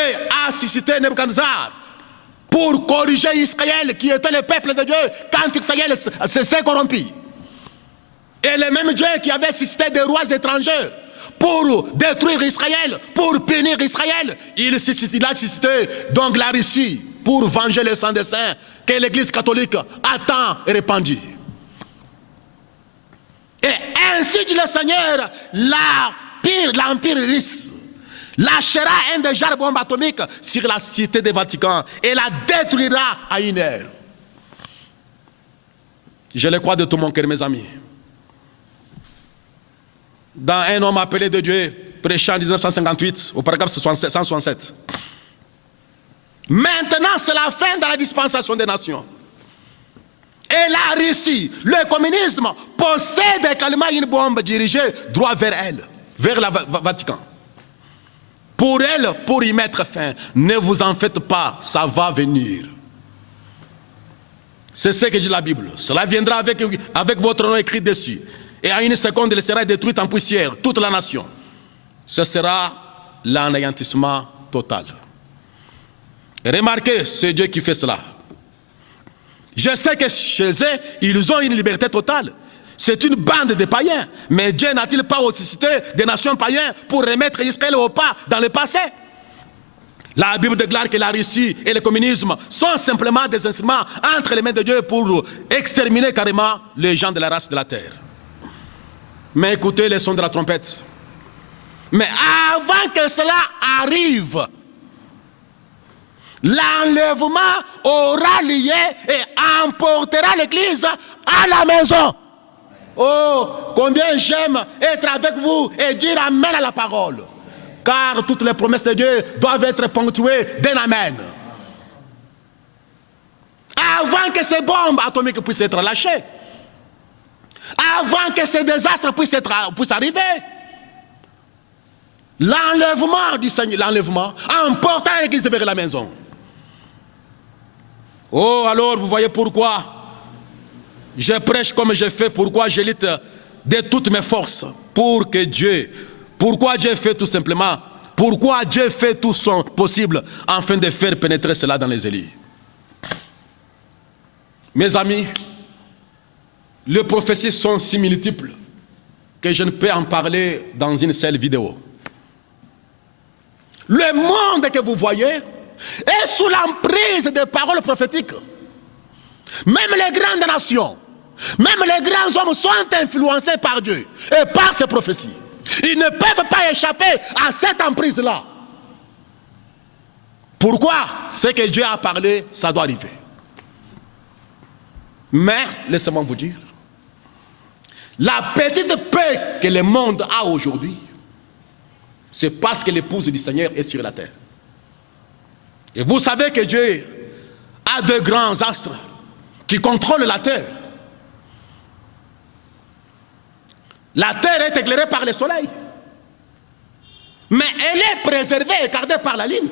a suscité Nebuchadnezzar pour corriger Israël qui était le peuple de Dieu quand Israël s'est corrompu? Et le même Dieu qui avait suscité des rois étrangers pour détruire Israël, pour punir Israël, il a suscité donc la Russie pour venger le sang des saints que l'Église catholique a tant répandu. Et ainsi dit le Seigneur, l'Empire russe lâchera un des genres de bombes atomiques sur la cité du Vatican et la détruira à 1 heure. Je le crois de tout mon cœur, mes amis. Dans Un homme appelé de Dieu, prêchant en 1958, au paragraphe 167. Maintenant, c'est la fin de la dispensation des nations. Et la Russie, le communisme, possède également une bombe dirigée droit vers elle, vers le Vatican. Pour elle, pour y mettre fin, ne vous en faites pas, ça va venir. C'est ce que dit la Bible. Cela viendra avec votre nom écrit dessus. Et en 1 seconde, elle sera détruite en poussière, toute la nation. Ce sera l'anéantissement total. Et remarquez, c'est Dieu qui fait cela. Je sais que chez eux, ils ont une liberté totale. C'est une bande de païens. Mais Dieu n'a-t-il pas aussi cité des nations païennes pour remettre Israël au pas dans le passé? La Bible déclare que la Russie et le communisme sont simplement des instruments entre les mains de Dieu pour exterminer carrément les gens de la race de la terre. Mais écoutez les sons de la trompette. Mais avant que cela arrive, l'enlèvement aura lieu et emportera l'Église à la maison. Oh, combien j'aime être avec vous et dire amen à la parole. Car toutes les promesses de Dieu doivent être ponctuées d'un amen. Avant que ces bombes atomiques puissent être lâchées, avant que ces désastres puissent arriver, l'enlèvement du Seigneur, l'enlèvement emportera l'Église vers la maison. Oh, alors vous voyez pourquoi je prêche comme je fais, pourquoi je lutte de toutes mes forces pour que Dieu, pourquoi Dieu fait tout simplement, pourquoi Dieu fait tout son possible afin de faire pénétrer cela dans les élus. Mes amis, les prophéties sont si multiples que je ne peux en parler dans une seule vidéo. Le monde que vous voyez est sous l'emprise des paroles prophétiques. Même les grandes nations, même les grands hommes sont influencés par Dieu et par ses prophéties. Ils ne peuvent pas échapper à cette emprise-là. Pourquoi? Ce que Dieu a parlé, ça doit arriver. Mais, laissez-moi vous dire, la petite paix que le monde a aujourd'hui, c'est parce que l'épouse du Seigneur est sur la terre. Et vous savez que Dieu a de grands astres qui contrôlent la terre. La terre est éclairée par le soleil. Mais elle est préservée et gardée par la lune.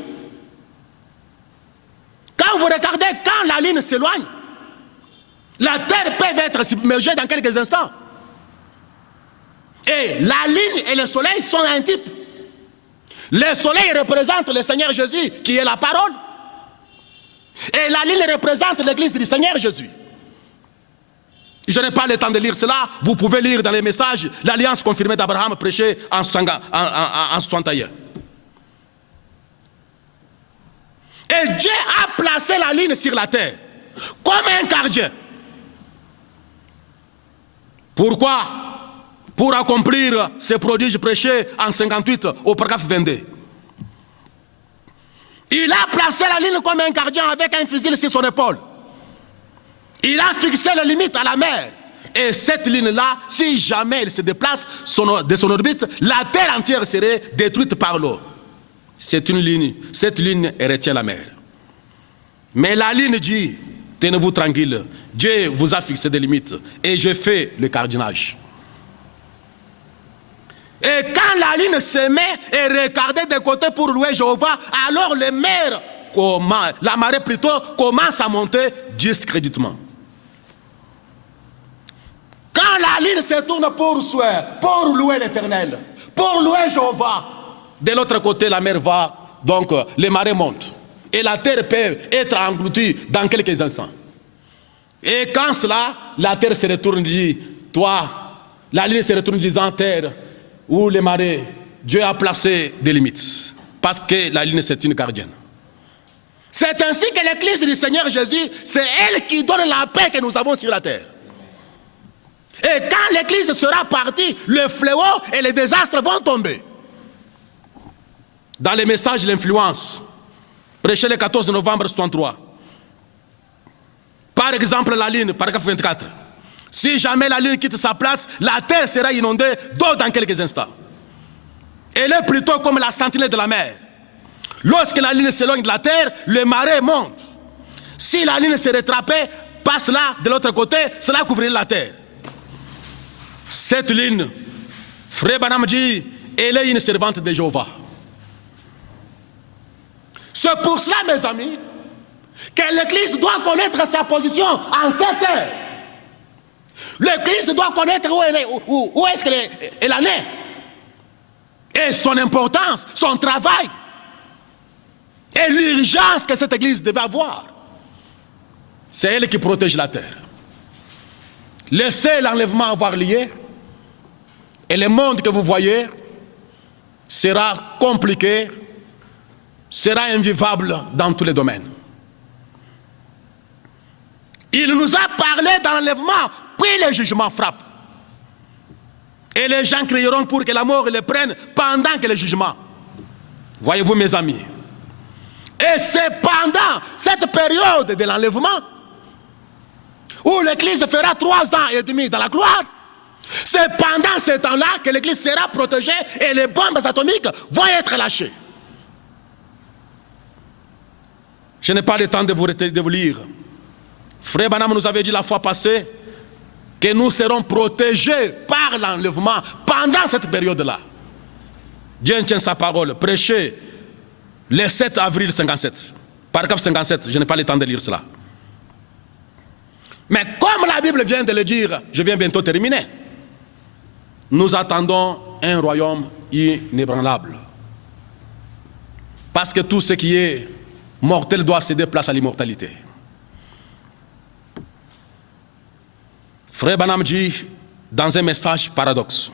Quand vous regardez, quand la lune s'éloigne, la terre peut être submergée dans quelques instants. Et la lune et le soleil sont un type. Le soleil représente le Seigneur Jésus, qui est la parole. Et la lune représente l'église du Seigneur Jésus. Je n'ai pas le temps de lire cela. Vous pouvez lire dans les messages l'alliance confirmée d'Abraham prêchée en 61. Et Dieu a placé la ligne sur la terre, comme un gardien. Pourquoi? Pour accomplir ces prodiges prêchés en 58 au paragraphe 22. Il a placé la ligne comme un gardien avec un fusil sur son épaule. Il a fixé les limites à la mer. Et cette ligne-là, si jamais elle se déplace de son orbite, la terre entière serait détruite par l'eau. C'est une ligne. Cette ligne retient la mer. Mais la ligne dit, tenez-vous tranquille, Dieu vous a fixé des limites et je fais le cardinage. Et quand la ligne se met et regarde de côté pour louer Jéhovah, alors la marée plutôt commence à monter discréditement. Quand la ligne se tourne pour louer l'Éternel, pour louer Jéhovah, de l'autre côté la mer va, donc les marées montent. Et la terre peut être engloutie dans quelques instants. Et quand cela, la terre se retourne et dit, toi, la ligne se retourne disant, terre, où les marées, Dieu a placé des limites. Parce que la ligne, c'est une gardienne. C'est ainsi que l'église du Seigneur Jésus, c'est elle qui donne la paix que nous avons sur la terre. Et quand l'église sera partie, le fléau et les désastres vont tomber. Dans les messages de l'influence, prêché le 14 novembre 63. Par exemple, la ligne, paragraphe 24. Si jamais la ligne quitte sa place, la terre sera inondée d'eau dans quelques instants. Elle est plutôt comme la sentinelle de la mer. Lorsque la ligne s'éloigne de la terre, le marais monte. Si la ligne se rattrapait, passe là, de l'autre côté, cela couvrirait la terre. Cette ligne, Frère Branham dit, elle est une servante de Jéhovah. C'est pour cela, mes amis, que l'Église doit connaître sa position en cette heure. L'Église doit connaître où est-ce qu'elle en est. Et son importance, son travail. Et l'urgence que cette Église devait avoir. C'est elle qui protège la terre. Laissez l'enlèvement avoir lieu. Et le monde que vous voyez sera compliqué, sera invivable dans tous les domaines. Il nous a parlé d'enlèvement, puis le jugement frappe. Et les gens crieront pour que la mort les prenne pendant que le jugement. Voyez-vous, mes amis. Et c'est pendant cette période de l'enlèvement où l'Église fera 3 ans et demi dans la gloire. C'est pendant ce temps-là que l'Église sera protégée et les bombes atomiques vont être lâchées. Je n'ai pas le temps de vous lire. Frère Branham nous avait dit la fois passée que nous serons protégés par l'enlèvement pendant cette période-là. Dieu tient sa parole. Prêché le 7 avril 57. Paragraphe 57, je n'ai pas le temps de lire cela. Mais comme la Bible vient de le dire, je viens bientôt terminer. Nous attendons un royaume inébranlable. Parce que tout ce qui est mortel doit céder place à l'immortalité. Frère Branham dit dans un message paradoxe,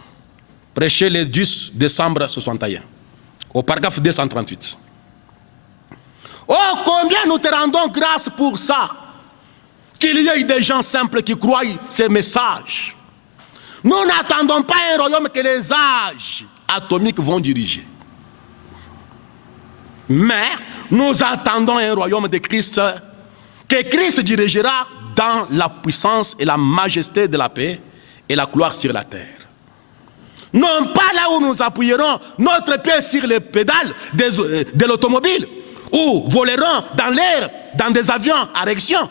prêché le 10 décembre 61, au paragraphe 238. Oh, combien nous te rendons grâce pour ça, qu'il y ait des gens simples qui croient ces messages. Nous n'attendons pas un royaume que les âges atomiques vont diriger. Mais nous attendons un royaume de Christ que Christ dirigera dans la puissance et la majesté de la paix et la gloire sur la terre. Non pas là où nous appuierons notre pied sur les pédales de l'automobile ou volerons dans l'air dans des avions à réaction,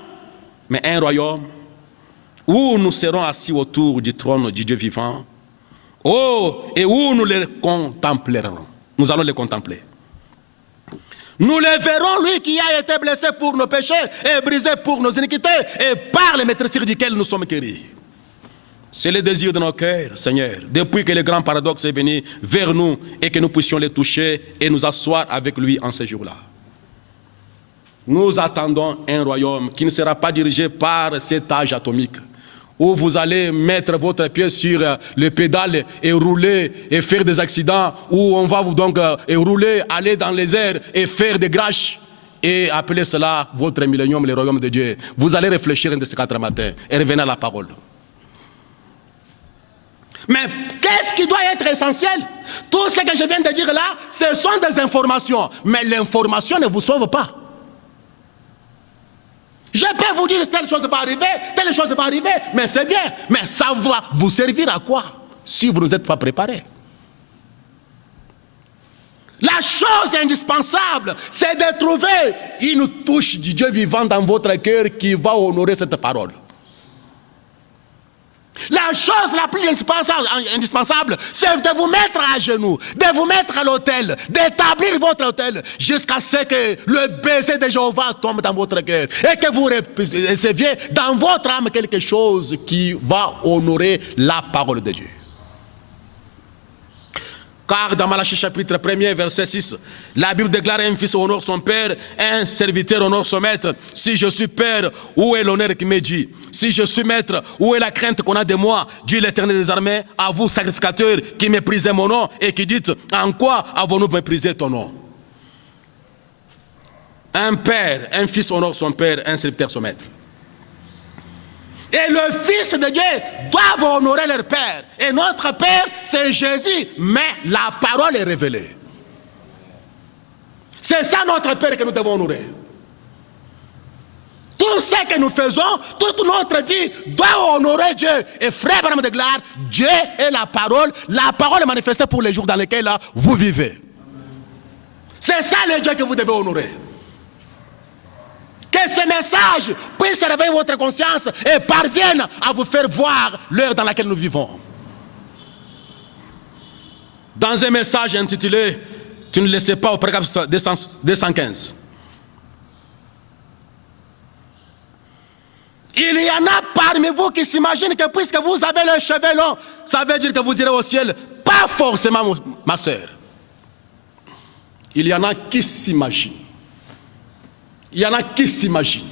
mais un royaume où nous serons assis autour du trône du Dieu vivant, oh, et où nous les contemplerons. Nous allons les contempler. Nous le verrons, lui qui a été blessé pour nos péchés et brisé pour nos iniquités, et par les maîtrises duquel nous sommes guéris. C'est le désir de nos cœurs, Seigneur, depuis que le grand paradoxe est venu vers nous et que nous puissions les toucher et nous asseoir avec lui en ce jour-là. Nous attendons un royaume qui ne sera pas dirigé par cet âge atomique, où vous allez mettre votre pied sur le pédale et rouler et faire des accidents, où on va vous donc rouler, aller dans les airs et faire des crashs et appelez cela votre millénium, le royaume de Dieu. Vous allez réfléchir un de ces 4 matins et revenir à la parole. Mais qu'est-ce qui doit être essentiel? Tout ce que je viens de dire là, ce sont des informations. Mais l'information ne vous sauve pas. Je peux vous dire telle chose va arriver, telle chose va arriver, mais c'est bien. Mais ça va vous servir à quoi si vous n'êtes pas préparé? La chose indispensable, c'est de trouver une touche du Dieu vivant dans votre cœur qui va honorer cette parole. La chose la plus indispensable, c'est de vous mettre à genoux, de vous mettre à l'autel, d'établir votre autel jusqu'à ce que le baiser de Jéhovah tombe dans votre cœur et que vous receviez dans votre âme quelque chose qui va honorer la parole de Dieu. Car dans Malachie chapitre 1er, verset 6, la Bible déclare: un fils honore son père, un serviteur honore son maître. Si je suis père, où est l'honneur qui m'est dû? Si je suis maître, où est la crainte qu'on a de moi? Dieu l'Éternel des armées, à vous sacrificateurs qui méprisez mon nom et qui dites: en quoi avons-nous méprisé ton nom? Un père, un fils honore son père, un serviteur son maître. Et le Fils de Dieu doit honorer leur Père. Et notre Père, c'est Jésus. Mais la parole est révélée. C'est ça notre Père que nous devons honorer. Tout ce que nous faisons, toute notre vie doit honorer Dieu. Et frère Branham déclare: Dieu est la parole est manifestée pour les jours dans lesquels là, vous vivez. C'est ça le Dieu que vous devez honorer. Que ce message puisse réveiller votre conscience et parvienne à vous faire voir l'heure dans laquelle nous vivons. Dans un message intitulé « Tu ne le sais pas » au paragraphe 215. Il y en a parmi vous qui s'imaginent que puisque vous avez les cheveux longs, ça veut dire que vous irez au ciel. Pas forcément, ma soeur. Il y en a qui s'imaginent. Il y en a qui s'imaginent.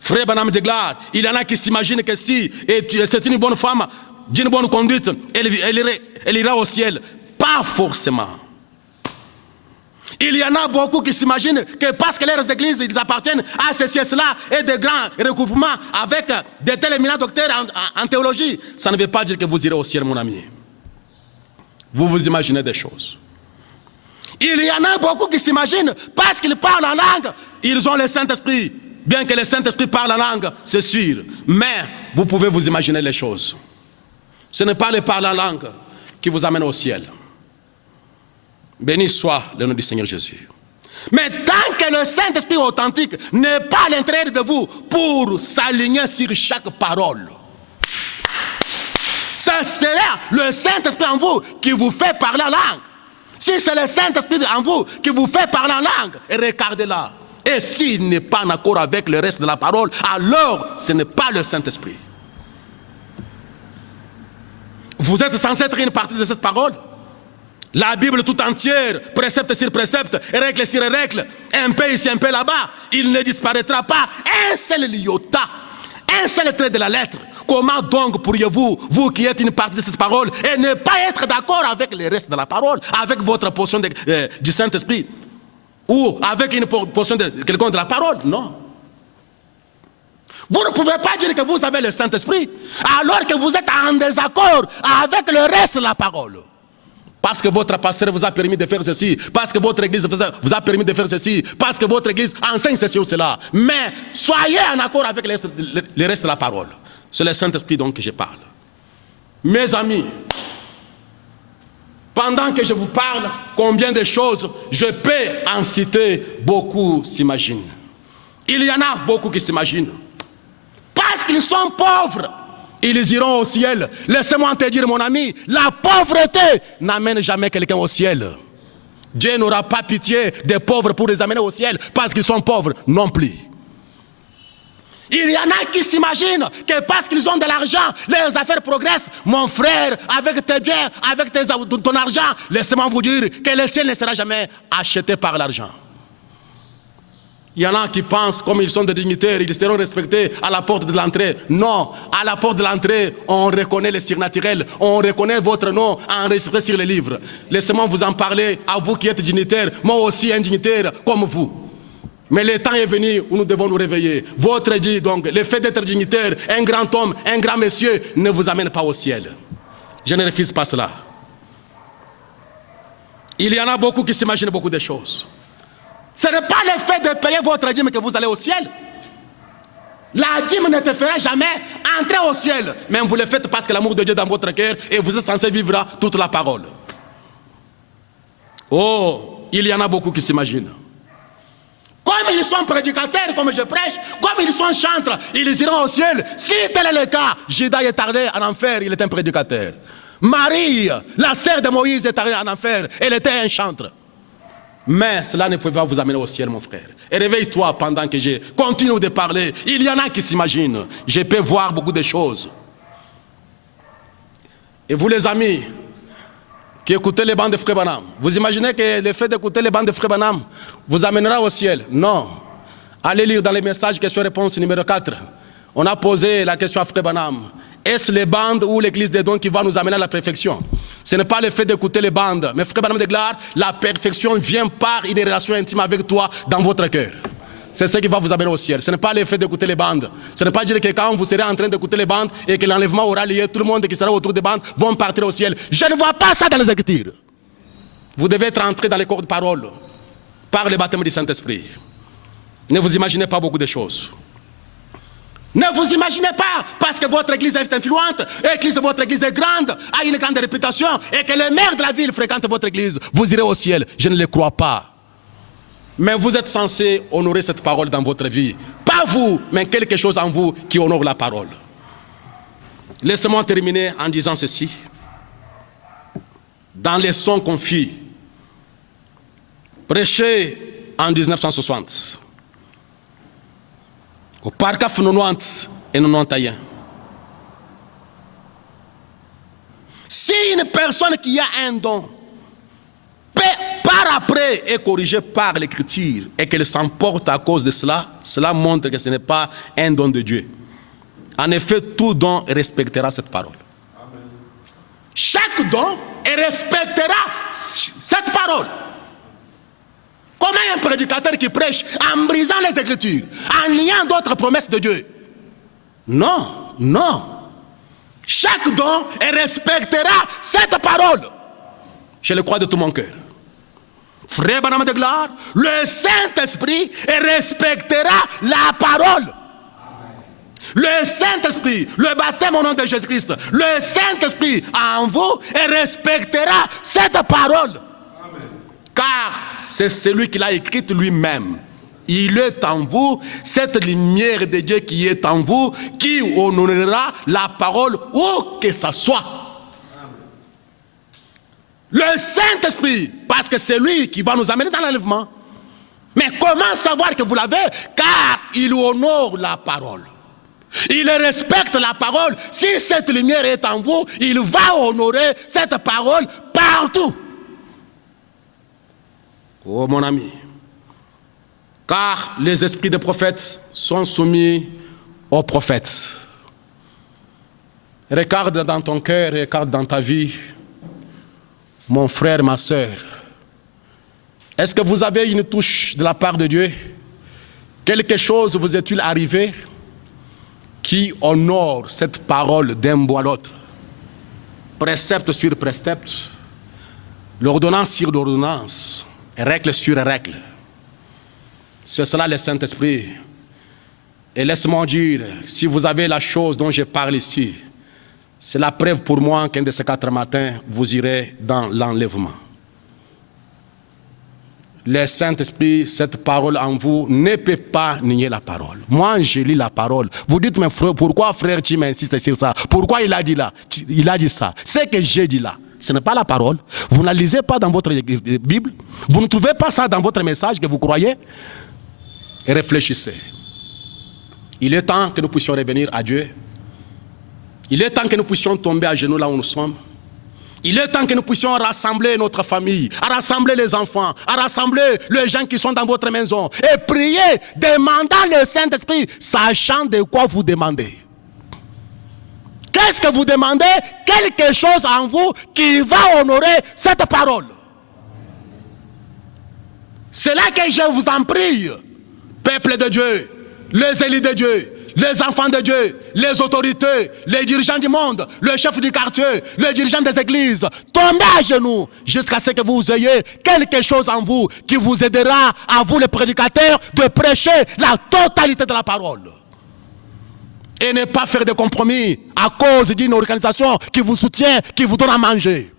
Frère Branham déclare, il y en a qui s'imaginent que si c'est une bonne femme, d'une bonne conduite, elle ira au ciel. Pas forcément. Il y en a beaucoup qui s'imaginent que parce que leurs églises, ils appartiennent à ceci et cela, et de grands regroupements avec de tels éminents docteurs en théologie, ça ne veut pas dire que vous irez au ciel, mon ami. Vous vous imaginez des choses. Il y en a beaucoup qui s'imaginent, parce qu'ils parlent en langue, ils ont le Saint-Esprit. Bien que le Saint-Esprit parle en langue, c'est sûr. Mais vous pouvez vous imaginer les choses. Ce n'est pas le parler en langue qui vous amène au ciel. Béni soit le nom du Seigneur Jésus. Mais tant que le Saint-Esprit authentique n'est pas à l'intérieur de vous pour s'aligner sur chaque parole, ce sera le Saint-Esprit en vous qui vous fait parler en langue. Si c'est le Saint-Esprit en vous qui vous fait parler en langue, regardez-la. Et s'il n'est pas en accord avec le reste de la parole, alors ce n'est pas le Saint-Esprit. Vous êtes censé être une partie de cette parole. La Bible tout entière, précepte sur précepte, règle sur règle, un peu ici, un peu là-bas, il ne disparaîtra pas un seul iota, un seul trait de la lettre. Comment donc pourriez-vous, vous qui êtes une partie de cette parole, et ne pas être d'accord avec le reste de la parole, avec votre portion du Saint-Esprit, ou avec une portion de quelqu'un de la parole? Non. Vous ne pouvez pas dire que vous avez le Saint-Esprit, alors que vous êtes en désaccord avec le reste de la parole. Parce que votre pasteur vous a permis de faire ceci, parce que votre église vous a permis de faire ceci, parce que votre église enseigne ceci ou cela. Mais soyez en accord avec le reste de la parole. C'est le Saint-Esprit donc que je parle. Mes amis, pendant que je vous parle, combien de choses je peux en citer, beaucoup s'imaginent. Il y en a beaucoup qui s'imaginent. Parce qu'ils sont pauvres, ils iront au ciel. Laissez-moi te dire, mon ami, la pauvreté n'amène jamais quelqu'un au ciel. Dieu n'aura pas pitié des pauvres pour les amener au ciel parce qu'ils sont pauvres non plus. Il y en a qui s'imaginent que parce qu'ils ont de l'argent, leurs affaires progressent. Mon frère, avec tes biens, avec ton argent, laissez-moi vous dire que le ciel ne sera jamais acheté par l'argent. Il y en a qui pensent, comme ils sont des dignitaires, ils seront respectés à la porte de l'entrée. Non, à la porte de l'entrée, on reconnaît les surnaturels, on reconnaît votre nom enregistré sur les livres. Laissez-moi vous en parler, à vous qui êtes dignitaires, moi aussi un dignitaire comme vous. Mais le temps est venu où nous devons nous réveiller. Votre Dieu, donc, le fait d'être dignitaire, un grand homme, un grand monsieur, ne vous amène pas au ciel. Je ne refuse pas cela. Il y en a beaucoup qui s'imaginent beaucoup de choses. Ce n'est pas le fait de payer votre dîme que vous allez au ciel. La dîme ne te fera jamais entrer au ciel. Mais vous le faites parce que l'amour de Dieu est dans votre cœur et vous êtes censé vivre toute la parole. Oh, il y en a beaucoup qui s'imaginent. Comme ils sont prédicateurs, comme je prêche, comme ils sont chantres, ils iront au ciel. Si tel est le cas, Judas est tardé en enfer, il est un prédicateur. Marie, la sœur de Moïse, est tardée en enfer, elle était un chantre. Mais cela ne peut pas vous amener au ciel, mon frère. Et réveille-toi pendant que je continue de parler. Il y en a qui s'imaginent. Je peux voir beaucoup de choses. Et vous, les amis, qui écoutez les bandes de Frère Branham, vous imaginez que le fait d'écouter les bandes de Frère Branham vous amènera au ciel? Non. Allez lire dans les messages question-réponse numéro 4. On a posé la question à Frère Branham. Est-ce les bandes ou l'église des dons qui va nous amener à la perfection? Ce n'est pas le fait d'écouter les bandes. Mais Frère Branham déclare, la perfection vient par une relation intime avec toi dans votre cœur. C'est ce qui va vous amener au ciel. Ce n'est pas le fait d'écouter les bandes. Ce n'est pas dire que quand vous serez en train d'écouter les bandes et que l'enlèvement aura lieu, tout le monde qui sera autour des bandes vont partir au ciel. Je ne vois pas ça dans les Écritures. Vous devez être entré dans les corps de parole par le baptême du Saint-Esprit. Ne vous imaginez pas beaucoup de choses. Ne vous imaginez pas, parce que votre église est influente, et votre église est grande, a une grande réputation, et que les maires de la ville fréquentent votre église, vous irez au ciel. Je ne le crois pas. Mais vous êtes censé honorer cette parole dans votre vie. Pas vous, mais quelque chose en vous qui honore la parole. Laissez-moi terminer en disant ceci. Dans les sons confus, prêchés en 1960, au paragraphe 90 et 91. Si une personne qui a un don, par après est corrigée par l'écriture et qu'elle s'emporte à cause de cela, cela montre que ce n'est pas un don de Dieu. En effet, tout don respectera cette parole. Amen. Chaque don respectera cette parole. Comment un prédicateur qui prêche en brisant les Écritures, en niant d'autres promesses de Dieu? Non, non. Chaque don respectera cette parole. Je le crois de tout mon cœur. Frère Branham déclare, le Saint-Esprit respectera la parole. Le Saint-Esprit, le baptême au nom de Jésus-Christ, le Saint-Esprit en vous respectera cette parole. Amen. Car c'est celui qui l'a écrite lui-même. Il est en vous, cette lumière de Dieu qui est en vous, qui honorera la parole où que ça soit. Le Saint-Esprit, parce que c'est lui qui va nous amener dans l'enlèvement. Mais comment savoir que vous l'avez? Car il honore la parole. Il respecte la parole. Si cette lumière est en vous, il va honorer cette parole partout. Oh mon ami, car les esprits des prophètes sont soumis aux prophètes. Regarde dans ton cœur, regarde dans ta vie, mon frère, ma soeur. Est-ce que vous avez une touche de la part de Dieu? Quelque chose vous est-il arrivé qui honore cette parole d'un bout à l'autre? Précepte sur précepte, l'ordonnance sur l'ordonnance, règle sur règle. C'est cela le Saint-Esprit. Et laisse-moi dire, si vous avez la chose dont je parle ici, c'est la preuve pour moi qu'un de ces 4 matins, vous irez dans l'enlèvement. Le Saint-Esprit, cette parole en vous, ne peut pas nier la parole. Moi, je lis la parole. Vous dites, mais frère, pourquoi frère Tim insiste sur ça? Pourquoi il a dit là? Il a dit ça. Ce que j'ai dit là, ce n'est pas la parole. Vous ne la lisez pas dans votre Bible. Vous ne trouvez pas ça dans votre message que vous croyez. Et réfléchissez. Il est temps que nous puissions revenir à Dieu. Il est temps que nous puissions tomber à genoux là où nous sommes. Il est temps que nous puissions rassembler notre famille, à rassembler les enfants, à rassembler les gens qui sont dans votre maison et prier, demandant le Saint-Esprit, sachant de quoi vous demandez. Qu'est-ce que vous demandez? Quelque chose en vous qui va honorer cette parole. C'est là que je vous en prie. peuple de Dieu, les élus de Dieu, les enfants de Dieu, les autorités, les dirigeants du monde, le chef du quartier, les dirigeants des églises, tombez à genoux jusqu'à ce que vous ayez quelque chose en vous qui vous aidera, à vous les prédicateurs, de prêcher la totalité de la parole. Et ne pas faire de compromis à cause d'une organisation qui vous soutient, qui vous donne à manger.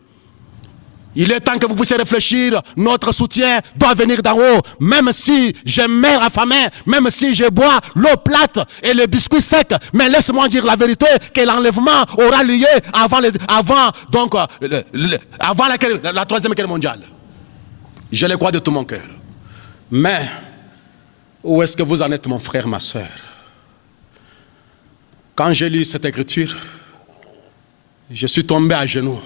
Il est temps que vous puissiez réfléchir, notre soutien doit venir d'en haut, même si je meurs affamé, même si je bois l'eau plate et le biscuit sec, mais laisse-moi dire la vérité, que l'enlèvement aura lieu avant la Troisième Guerre mondiale. Je le crois de tout mon cœur. Mais, où est-ce que vous en êtes, mon frère, ma soeur? Quand j'ai lu cette écriture, je suis tombé à genoux.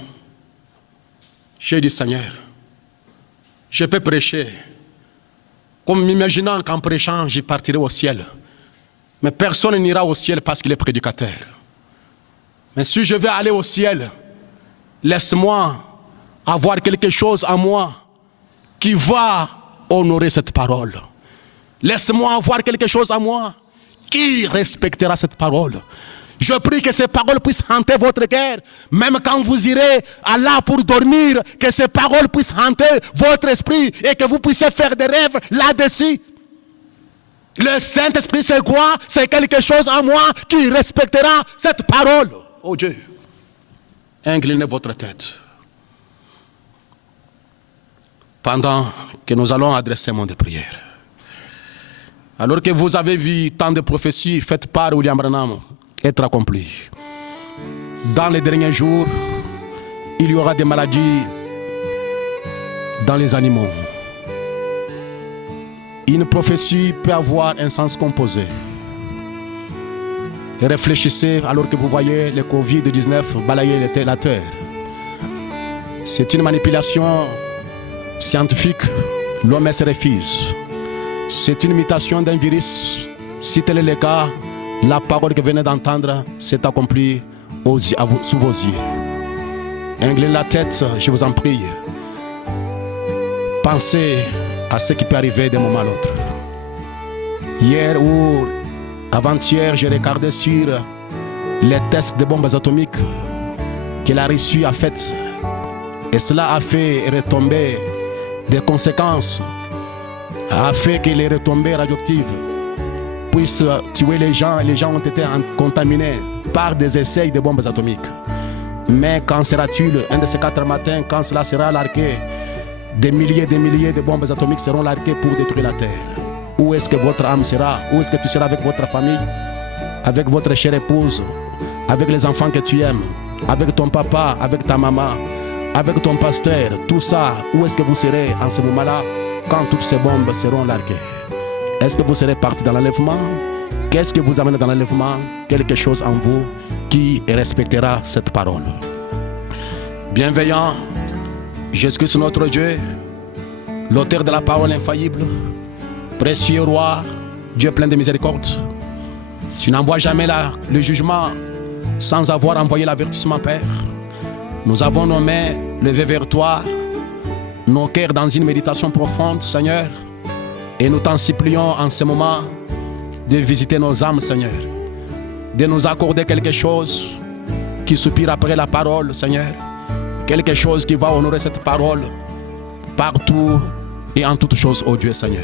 J'ai dit, Seigneur, je peux prêcher, comme m'imaginant qu'en prêchant, j'y partirai au ciel. Mais personne n'ira au ciel parce qu'il est prédicateur. Mais si je vais aller au ciel, laisse-moi avoir quelque chose en moi qui va honorer cette parole. Laisse-moi avoir quelque chose en moi qui respectera cette parole. Je prie que ces paroles puissent hanter votre cœur, même quand vous irez à là pour dormir, que ces paroles puissent hanter votre esprit et que vous puissiez faire des rêves là-dessus. Le Saint-Esprit, c'est quoi? C'est quelque chose en moi qui respectera cette parole. Oh Dieu, inclinez votre tête. Pendant que nous allons adresser un mot de prière. Alors que vous avez vu tant de prophéties faites par William Branham être accomplies. Dans les derniers jours, il y aura des maladies dans les animaux. Une prophétie peut avoir un sens composé. Et réfléchissez alors que vous voyez le Covid-19 balayer la terre. C'est une manipulation scientifique, l'OMS refuse. C'est une imitation d'un virus. Si tel est le cas, la parole que vous venez d'entendre s'est accomplie sous vos yeux. Inclinez la tête, je vous en prie. Pensez à ce qui peut arriver d'un moment à l'autre. Hier ou avant-hier, j'ai regardé sur les tests de bombes atomiques que la Russie a fait. Et cela a fait retomber des conséquences, a fait que les retombées radioactives puissent tuer les gens. Les gens ont été contaminés par des essais de bombes atomiques. Mais quand sera-t-il, un de ces 4 matins, quand cela sera largué, des milliers de bombes atomiques seront larguées pour détruire la terre? Où est-ce que votre âme sera? Où est-ce que tu seras avec votre famille, avec votre chère épouse, avec les enfants que tu aimes, avec ton papa, avec ta maman, avec ton pasteur? Tout ça, où est-ce que vous serez en ce moment-là quand toutes ces bombes seront larguées? Est-ce que vous serez parti dans l'enlèvement? Qu'est-ce que vous amène dans l'enlèvement? Quelque chose en vous qui respectera cette parole. Bienveillant, Jésus-Christ notre Dieu, l'auteur de la parole infaillible, précieux roi, Dieu plein de miséricorde, tu n'envoies jamais le jugement sans avoir envoyé l'avertissement, Père. Nous avons nos mains levées vers toi, nos cœurs dans une méditation profonde, Seigneur, et nous t'en supplions en ce moment de visiter nos âmes, Seigneur, de nous accorder quelque chose qui soupire après la parole, Seigneur, quelque chose qui va honorer cette parole partout et en toutes choses, ô Dieu, Seigneur.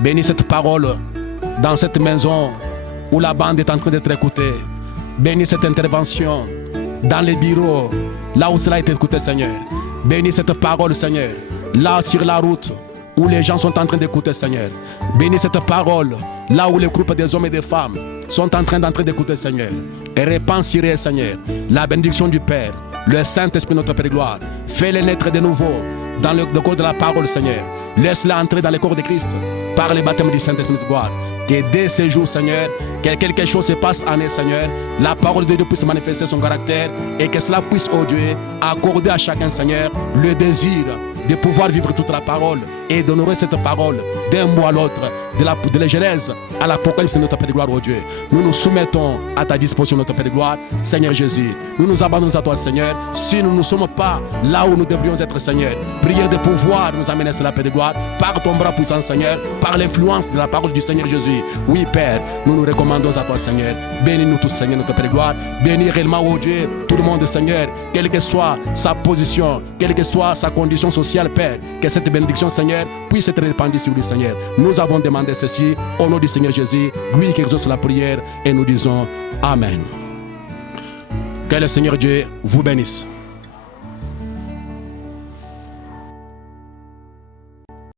Bénis cette parole dans cette maison où la bande est en train d'être écoutée. Bénis cette intervention dans les bureaux, là où cela est écouté, Seigneur. Bénis cette parole, Seigneur, là sur la route où les gens sont en train d'écouter, Seigneur. Bénis cette parole là où les groupes des hommes et des femmes sont en train d'écouter, Seigneur. Et répands sur eux, Seigneur, la bénédiction du Père, le Saint-Esprit, notre Père de gloire. Fais-les naître de nouveau dans le corps de la parole, Seigneur. Laisse-les entrer dans le corps de Christ par le baptême du Saint-Esprit de gloire. Que dès ce jour, Seigneur, que quelque chose se passe en eux, Seigneur, la parole de Dieu puisse manifester son caractère et que cela puisse, oh Dieu, accorder à chacun, Seigneur, le désir de pouvoir vivre toute la parole et d'honorer cette parole d'un mot à l'autre, de la Genèse à l'Apocalypse, notre Père de gloire, oh Dieu. Nous nous soumettons à ta disposition, notre Père de gloire, Seigneur Jésus. Nous nous abandonnons à toi, Seigneur. Si nous ne sommes pas là où nous devrions être, Seigneur, prière de pouvoir nous amener à la paix de gloire par ton bras puissant, Seigneur, par l'influence de la parole du Seigneur Jésus. Oui, Père, nous nous recommandons à toi, Seigneur. Bénis-nous tous, Seigneur, notre Père de gloire. Bénis réellement, oh Dieu, tout le monde, Seigneur, quelle que soit sa position, quelle que soit sa condition sociale, Père, que cette bénédiction, Seigneur, puisse être répandue sur lui, Seigneur. Nous avons demandé ceci au nom du Seigneur Jésus, lui qui exauce la prière, et nous disons Amen. Que le Seigneur Dieu vous bénisse.